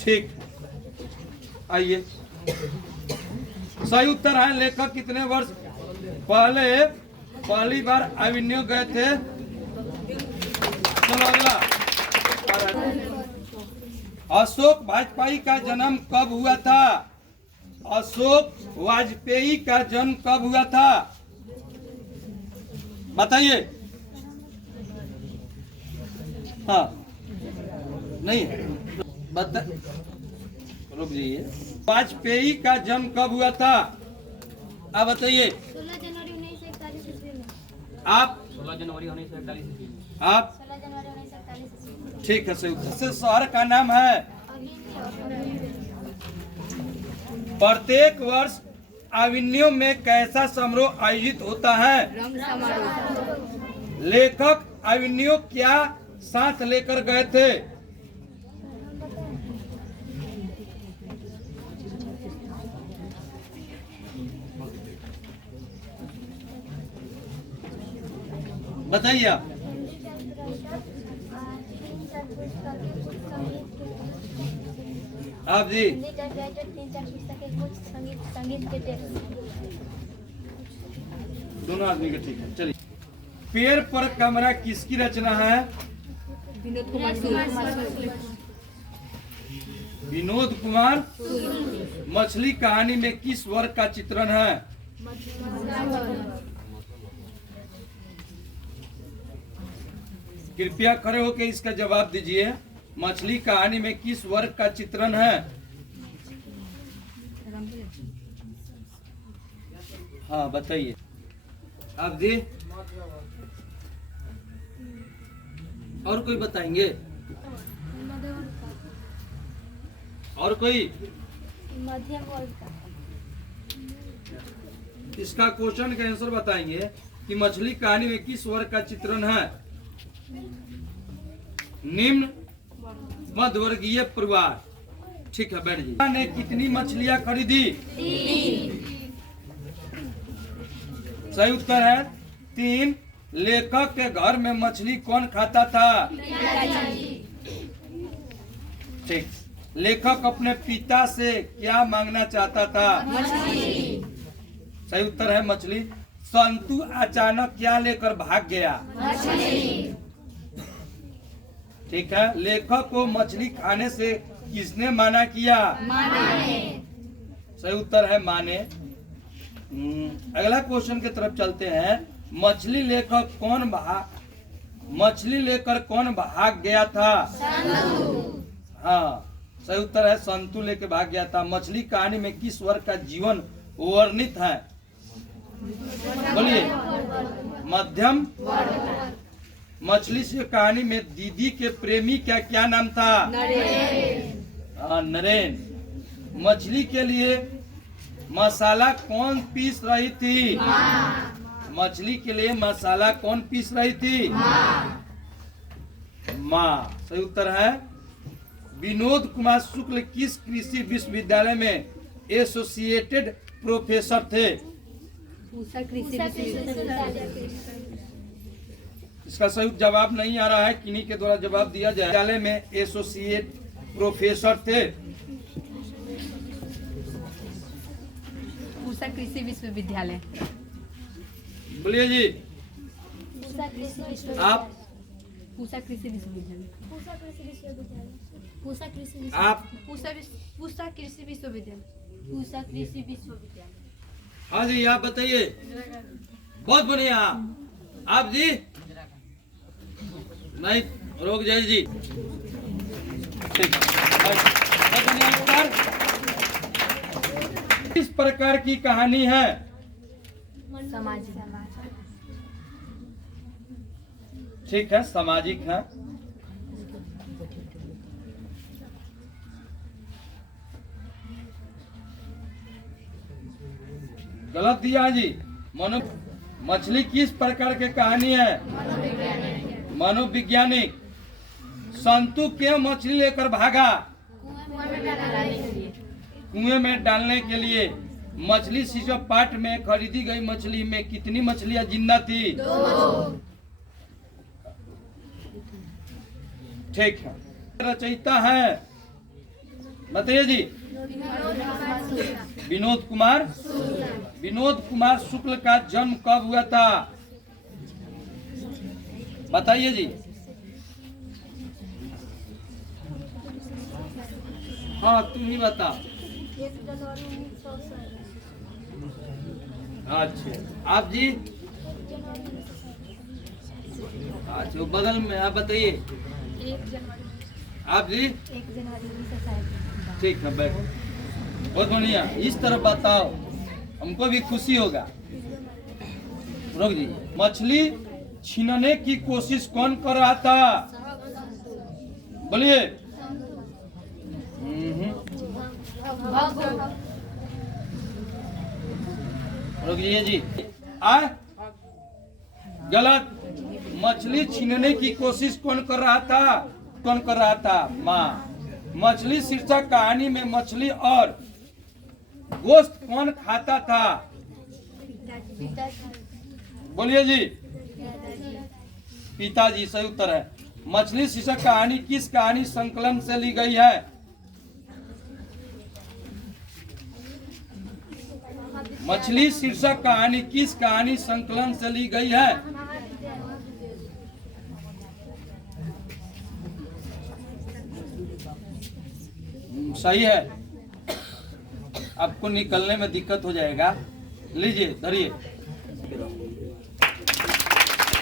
ठीक, आइए। सही उत्तर है, लेखक कितने वर्ष पहले पहली बार अविन्यो गए थे? चलो अगला। अशोक वाजपेयी का जन्म कब हुआ था? अशोक वाजपेयी का जन्म कब हुआ था? बताइए। हाँ, नहीं बता, रुक जाइए। वाजपेयी का जन्म कब हुआ था? आप बताइए। 16 जनवरी 1941 ईस्वी में। आप? 16 जनवरी 1941 ईस्वी में। आप? 16 जनवरी 1941 ईस्वी में। ठीक है, सही उत्तर। से शहर का नाम है? प्रत्येक वर्ष अविन्यो में कैसा समारोह आयोजित होता है? लेखक अविन्यो क्या साथ लेकर गए थे? बताइए आप। आप जी। 3-4 पुस्तकें, कुछ संगीत के टेक्स्ट। दोनों आदमी का ठीक है, चलिए। पेड़ पर कमरा किसकी रचना है? विनोद कुमार। विनोद कुमार। मछली कहानी में किस वर्ग का चित्रण है? कृपया खड़े होकर इसका जवाब दीजिए। मछली कहानी में किस वर्ग का चित्रण है? हाँ बताइए आप जी। और कोई बताएंगे? और कोई? मध्यम वर्ग का। इसका क्वेश्चन का आंसर बताएंगे कि मछली कहानी में किस वर्ग का चित्रण है? निम्न मध्यवर्गीय परिवार। ठीक है, बैठ जाइए। ने कितनी मछलियां खरीदी? 3। सही उत्तर है 3। लेखक के घर में मछली कौन खाता था? ठीक। लेखक अपने पिता से क्या मांगना चाहता था? सही उत्तर है मछली। संतु अचानक क्या लेकर भाग गया? ठीक है। लेखक को मछली खाने से किसने मना किया? सही उत्तर है माने। अगला क्वेश्चन की तरफ चलते हैं। मछली लेकर कौन भाग गया था? हाँ, सही उत्तर है संतु लेके भाग गया था। मछली कहानी में किस वर्ग का जीवन वर्णित है? बोलिए। मध्यम। मछली से कहानी में दीदी के प्रेमी का क्या नाम था? नरेन। मछली के लिए मसाला कौन पीस रही थी? मछली के लिए मसाला कौन पीस रही थी? माँ। सही उत्तर है। विनोद कुमार शुक्ल किस कृषि विश्वविद्यालय में एसोसिएटेड प्रोफेसर थे? पूसा कृषि विश्वविद्यालय। इसका सही जवाब नहीं आ रहा है, किन्हीं के द्वारा जवाब दिया जाए। विद्यालय में एसोसिएट प्रोफेसर थे। पूसा कृषि विश्वविद्यालय। बोलिए जी। आप पूसा कृषि विश्वविद्यालय। आप पूसा कृषि विश्वविद्यालय। हाँ जी, आप बताइए। बहुत बढ़िया। आप जी? नहीं, रोक जाइए जी। ठीक। किस प्रकार की कहानी है? सामाजिक। ठीक है, सामाजिक है। गलत दिया है जी। मछली किस प्रकार की कहानी है? मनोवैज्ञानिक। संतु क्यों मछली लेकर भागा? कुएं में डालने के लिए। मछली सीजो पार्ट में खरीदी गई मछली में कितनी मछलियां जिंदा थी? ठीक है। रचयिता है बताइए जी। विनोद कुमार। विनोद कुमार शुक्ल का जन्म कब हुआ था? बताइए जी। हाँ, तुम ही बता। अच्छा, आप जी? अच्छा, बगल में आप बताइए। आप जी? 1 जनवरी। ठीक है, बैठो। बहुत बढ़िया। इस तरफ बताओ, हमको भी खुशी होगा। रुक जी। मछली छीनने की कोशिश कौन कर रहा था? बोलिए। रुकिए जी। गलत। मछली छीनने की कोशिश कौन कर रहा था? कौन कर रहा था? माँ। मछली शीर्षक कहानी में मछली और गोश्त कौन खाता था? बोलिए जी। पिताजी। सही उत्तर है। मछली शीर्षक कहानी किस कहानी संकलन से ली गई है? मछली शीर्षक कहानी किस कहानी संकलन से ली गई है? सही है। आपको निकलने में दिक्कत हो जाएगा। लीजिए, धरिए।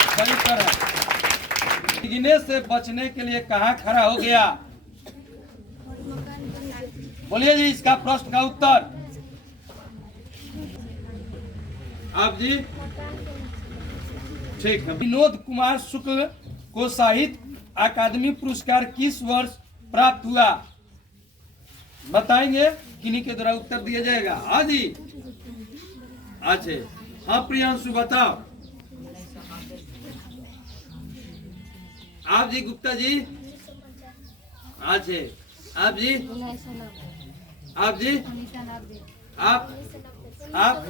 सही उत्तर है। भीगने से बचने के लिए कहाँ खड़ा हो गया? बोलिए जी, इसका प्रश्न का उत्तर। आप जी? ठीक है। विनोद कुमार शुक्ल को साहित्य अकादमी पुरस्कार किस वर्ष प्राप्त हुआ? बताएंगे, किन्हीं के द्वारा उत्तर दिया जाएगा। हाँ जी। अच्छा, हाँ प्रियांशु बताओ। आप जी? गुप्ता जी? अच्छा, आप जी? आप जी? आप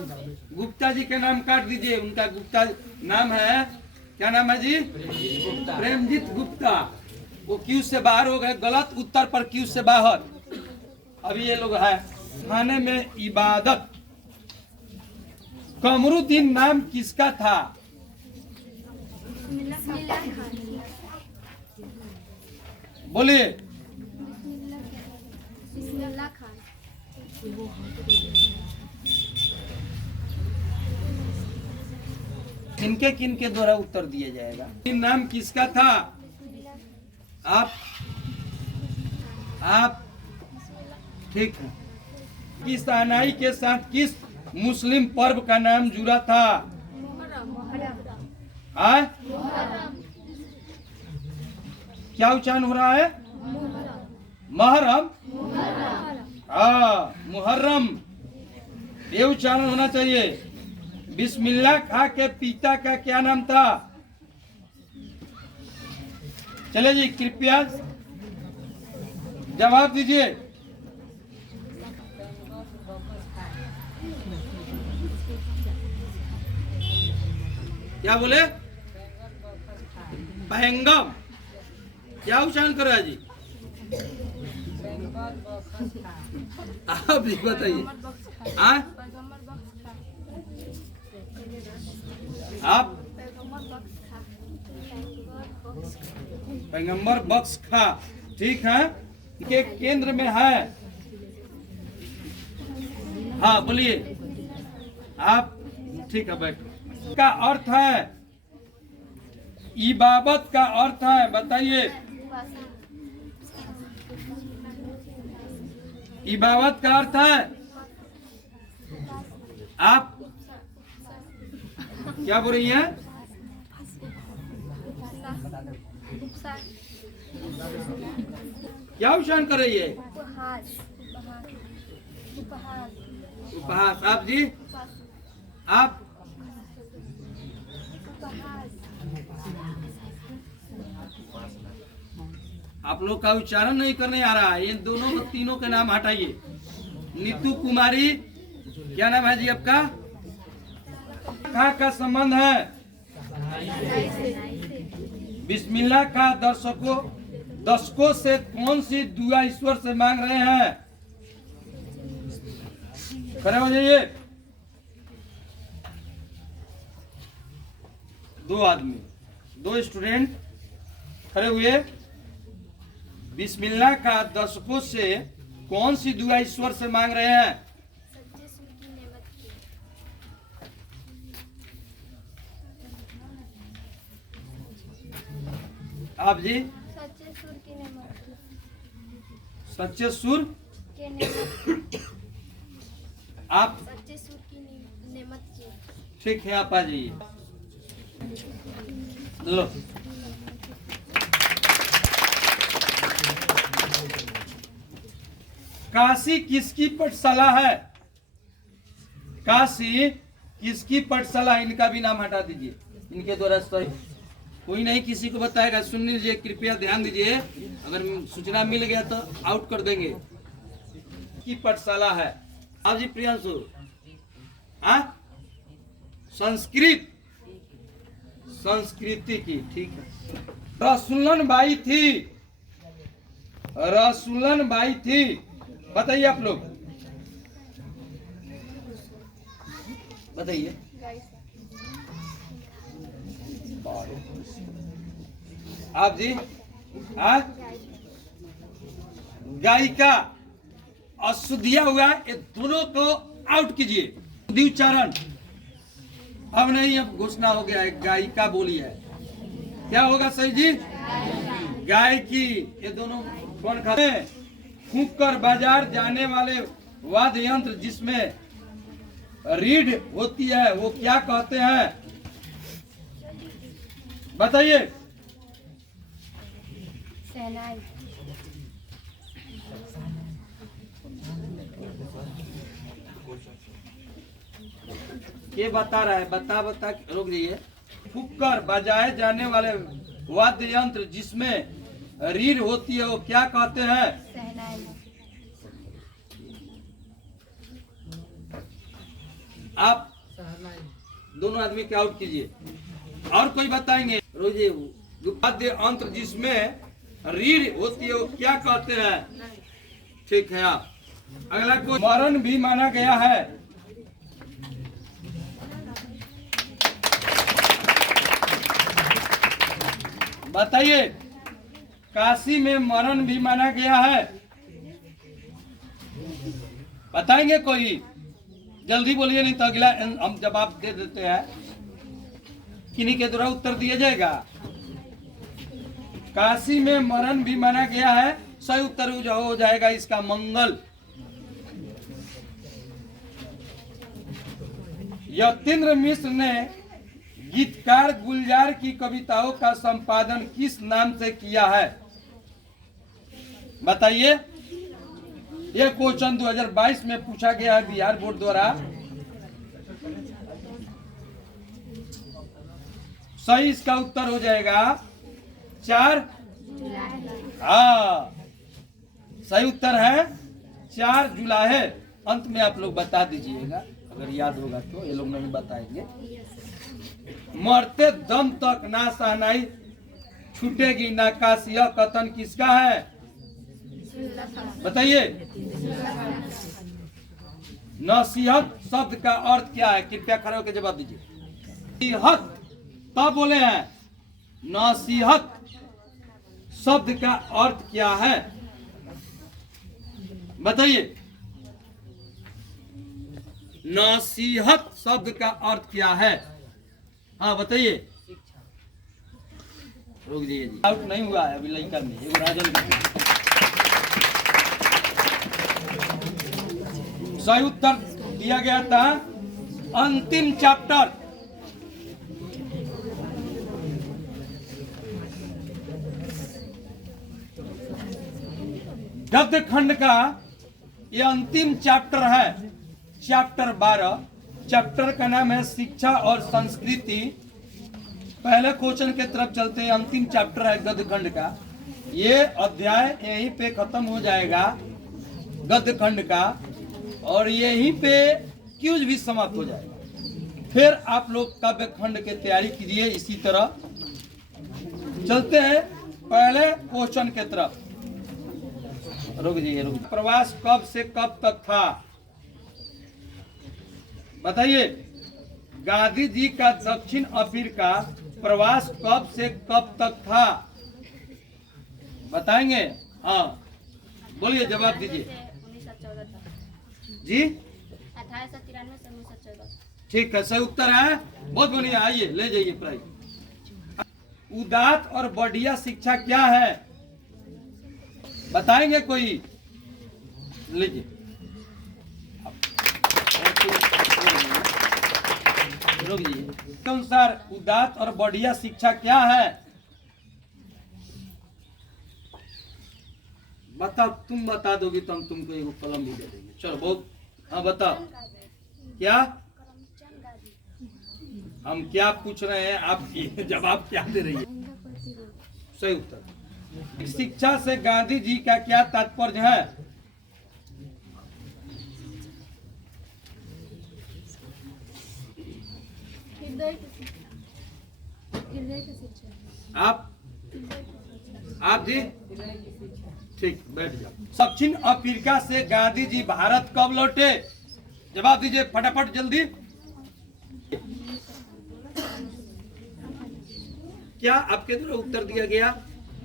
गुप्ता जी का नाम काट दीजिए। उनका गुप्ता नाम है, क्या नाम है जी? प्रेमजीत गुप्ता। वो क्यू से बाहर हो गए। गलत उत्तर पर क्यू से बाहर। अभी ये लोग है खाने में इबादत। कमरुद्दीन नाम किसका था? बोलिए। किनके किनके द्वारा उत्तर दिया जाएगा? नाम किसका था? आप ठीक है। किस आनाई के साथ किस मुस्लिम पर्व का नाम जुड़ा था? क्या उच्चारण हो रहा है? मुहर्रम। हाँ, मुहर्रम ये उच्चारण होना चाहिए। बिस्मिल्लाह खां के पिता का क्या नाम था? चले जी, कृपया जवाब दीजिए। क्या बोले? पैगंबर। क्या उच्चारण कर रहा है जी? आप भी बताइए। आप पैगंबर बख्श खा, ठीक है, के केंद्र में है। हाँ बोलिए आप, ठीक है बैठो। का अर्थ है, इबादत का अर्थ है, बताइए। इबादत का अर्थ है, आप क्या बोल रही हैं? क्या उच्चारण कर रही है? उपहास। आप जी, आप लोग का उच्चारण नहीं करने आ रहा है। इन दोनों तीनों के नाम हटाइए। नीतू कुमारी, क्या नाम है जी आपका? खा का संबंध है बिस्मिल्लाह का दर्शकों से कौन सी दुआ ईश्वर से मांग रहे हैं? खड़े हो जाइए। दो आदमी, दो स्टूडेंट खड़े हुए। बिस्मिल्लाह का दर्शकों से कौन सी दुआ ईश्वर से मांग रहे हैं? आप जी? सच्चे सुर के नेमत। आप? सच्चे सुर की नेमत की। ठीक है, आप आ जाइए। लो, काशी किसकी पाठशाला है? काशी किसकी पाठशाला? इनका भी नाम हटा दीजिए। इनके द्वारा सही कोई नहीं किसी को बताएगा। सुन लीजिए, कृपया ध्यान दीजिए। अगर सूचना मिल गया तो आउट कर देंगे। की पाठशाला है? आप जी प्रियांशु? हाँ, संस्कृति की, ठीक है। रसूलन बाई थी, बताइए आप लोग, बताइए। आप जी? हाँ, गायिका। अशुद्धिया हुआ, ये दोनों को आउट कीजिए। उच्चारण अब नहीं, अब घोषणा हो गया है। गायिका बोली है, क्या होगा सही जी? गायकी। ये दोनों कौन खाते हैं? फूंक कर बाजार जाने वाले वाद्य यंत्र जिसमें रीढ़ होती है वो क्या कहते हैं? बताइए। शहनाई। ये बता रहा है, बता रुक जाइए। फूंक कर बजाए जाने वाले वाद्य यंत्र जिसमें रीढ़ होती है वो क्या कहते हैं? शहनाई। आप दोनों आदमी के आउट कीजिए। और कोई बताएंगे? रोजे वाद्य यंत्र जिसमें रीढ़ होती है वो क्या कहते हैं? ठीक है, आप अगला को मरण भी माना गया है। बताइए, काशी में मरण भी माना गया है। बताएंगे कोई? जल्दी बोलिए, नहीं तो अगला हम जवाब दे देते हैं, किन्हीं के द्वारा उत्तर दिया जाएगा। काशी में मरण भी माना गया है, सही उत्तर हो जाएगा इसका मंगल। यतीन्द्र मिश्र ने गीतकार गुलजार की कविताओं का संपादन किस नाम से किया है? बताइए। यह क्वेश्चन 2022 में पूछा गया है बिहार बोर्ड द्वारा। सही इसका उत्तर हो जाएगा 4। हाँ, सही उत्तर है 4 जुलाई। अंत में आप लोग बता दीजिएगा, अगर याद होगा तो। ये लोग नहीं बताएंगे। मरते दम तक ना सहनाई छूटेगी ना काश, यह कथन किसका है? बताइए। नसीहत शब्द का अर्थ क्या है? कृपया खड़े होकर जवाब दीजिए। नसीहत तब बोले हैं, नसीहत शब्द का अर्थ क्या है? बताइए। नसीहत शब्द का अर्थ क्या है? हाँ बताइए। रुक जाइए जी, आउट नहीं हुआ है अभी लड़का में, एगो राजन का। सही उत्तर दिया गया था अंतिम चैप्टर। गद्य खंड का ये अंतिम चैप्टर है, चैप्टर 12। चैप्टर का नाम है शिक्षा और संस्कृति। पहले क्वेश्चन के तरफ चलते हैं। अंतिम चैप्टर है गद्य खंड का। ये अध्याय यहीं पे खत्म हो जाएगा गद्य खंड का, और यहीं पे क्यूज भी समाप्त हो जाएगा। फिर आप लोग काव्य खंड की तैयारी कीजिए। इसी तरह चलते हैं पहले क्वेश्चन के तरफ। रुक जाइए, रुक। प्रवास कब से कब तक था? बताइए। गांधी जी का दक्षिण अफ्रीका प्रवास कब से कब तक था? बताएंगे? हाँ बोलिए, जवाब दीजिए 1914 तक। जी 1893 से 1914। ठीक है, सही उत्तर है। बहुत बढ़िया। आइए ले जाइए प्राइज। उदात्त और बढ़िया शिक्षा क्या है? बताएंगे कोई? लीजिए। के अनुसार उदात्त और बढ़िया शिक्षा क्या है? बताओ। तुम बता दोगे तो हम तुमको एक कलम भी दे देंगे। चलो बहुत। हाँ बताओ। क्या? हम क्या पूछ रहे हैं, आप जवाब क्या दे रही है? सही उत्तर। शिक्षा से गांधी जी का क्या तात्पर्य है? आप जी ठीक, बैठ जाओ। दक्षिण अफ्रीका से गांधी जी भारत कब लौटे? जवाब दीजिए फटाफट, जल्दी। क्या आपके द्वारा उत्तर दिया गया?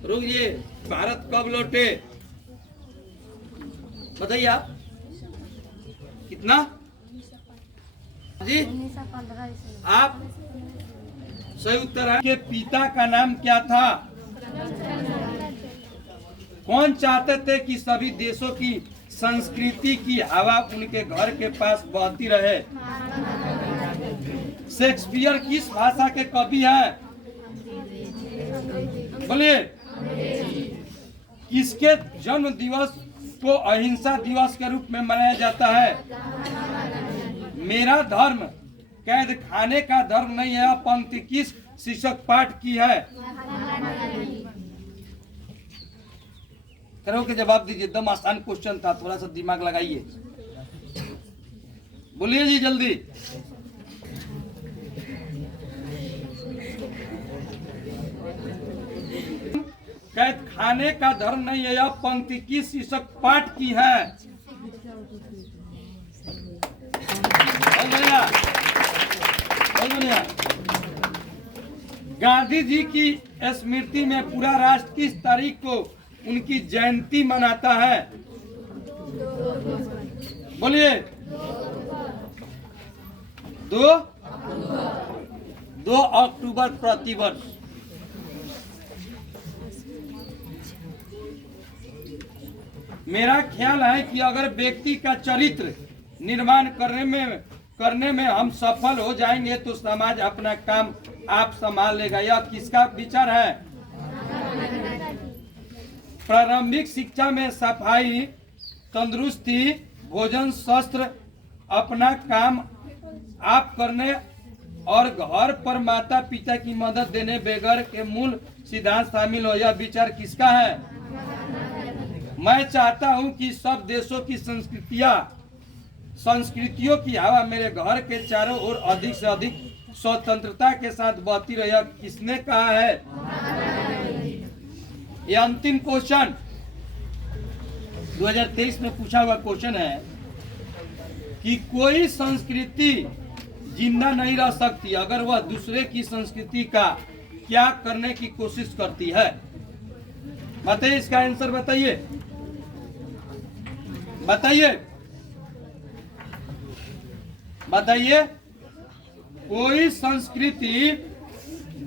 रुकिए। भारत कब लौटे? बताइए आप। कितना जी? 1915। आप सही उत्तर है। के पिता का नाम क्या था? कौन चाहते थे कि सभी देशों की संस्कृति की हवा उनके घर के पास बहती रहे? शेक्सपियर किस भाषा के कवि हैं? बोलिए। किसके जन्म दिवस को अहिंसा दिवस के रूप में मनाया जाता है? मेरा धर्म कैद खाने का धर्म नहीं है। पंक्ति किस शीर्षक पाठ की है? करो के जवाब दीजिए। एकदम आसान क्वेश्चन था, थोड़ा सा दिमाग लगाइए। बोलिए जी जल्दी। कैद खाने का धर्म नहीं है, यह पंक्ति किस शीर्षक पाठ की है? गांधी जी की स्मृति में पूरा राष्ट्र किस तारीख को उनकी जयंती मनाता है? बोलिए। 2 अक्टूबर प्रतिवर्ष। मेरा ख्याल है कि अगर व्यक्ति का चरित्र निर्माण करने में हम सफल हो जाएंगे तो समाज अपना काम आप संभाल लेगा। यह किसका विचार है? प्रारंभिक शिक्षा में सफाई, तंदुरुस्ती, भोजन, शस्त्र, अपना काम आप करने और घर पर माता पिता की मदद देने बगैर के मूल सिद्धांत शामिल हो। यह विचार किसका है? मैं चाहता हूं कि सब देशों की संस्कृतियों की हवा मेरे घर के चारों ओर अधिक से अधिक स्वतंत्रता के साथ बहती रहे। यह किसने कहा है? ये अंतिम क्वेश्चन 2023 में पूछा हुआ क्वेश्चन है कि कोई संस्कृति जिंदा नहीं रह सकती अगर वह दूसरे की संस्कृति का क्या करने की कोशिश करती है। बताइए, इसका आंसर बताइए, बताइए, बताइए। कोई संस्कृति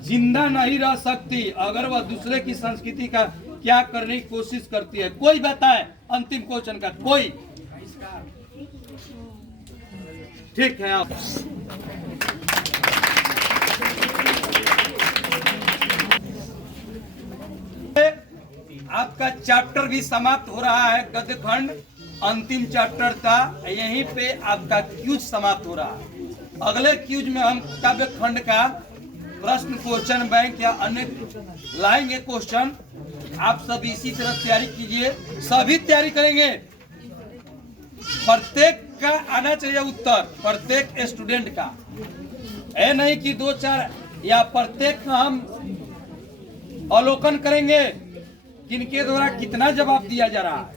जिंदा नहीं रह सकती अगर वह दूसरे की संस्कृति का क्या करने की कोशिश करती है। कोई बताए अंतिम क्वेश्चन का, कोई। ठीक है, आप आपका चैप्टर भी समाप्त हो रहा है। गद्य खंड अंतिम चैप्टर था, यहीं पे आपका क्यूज समाप्त हो रहा है। अगले क्यूज में हम काव्य खंड का प्रश्न क्वेश्चन बैंक या अन्य लाएंगे क्वेश्चन। आप सब इसी तरह तैयारी कीजिए, सभी तैयारी करेंगे। प्रत्येक का आना चाहिए उत्तर, प्रत्येक स्टूडेंट का। ऐ नहीं कि 2-4 या प्रत्येक का हम अवलोकन करेंगे किनके द्वारा कितना जवाब दिया जा रहा है।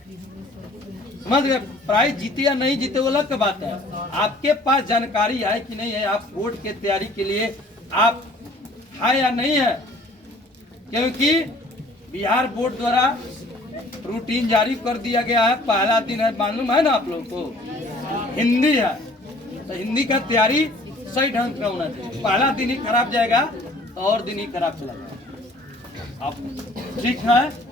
समझ गए? प्राइज जीते या नहीं जीते वो अलग बात है। आपके पास जानकारी है कि नहीं है, आप बोर्ड के तैयारी के लिए आप है या नहीं है। क्योंकि बिहार बोर्ड द्वारा रूटीन जारी कर दिया गया है। पहला दिन है, मालूम है ना आप लोगों को, हिंदी है, तो हिंदी का तैयारी सही ढंग का होना चाहिए। पहला दिन ही खराब जाएगा तो और दिन ही खराब चला जाएगा। आप ठीक है?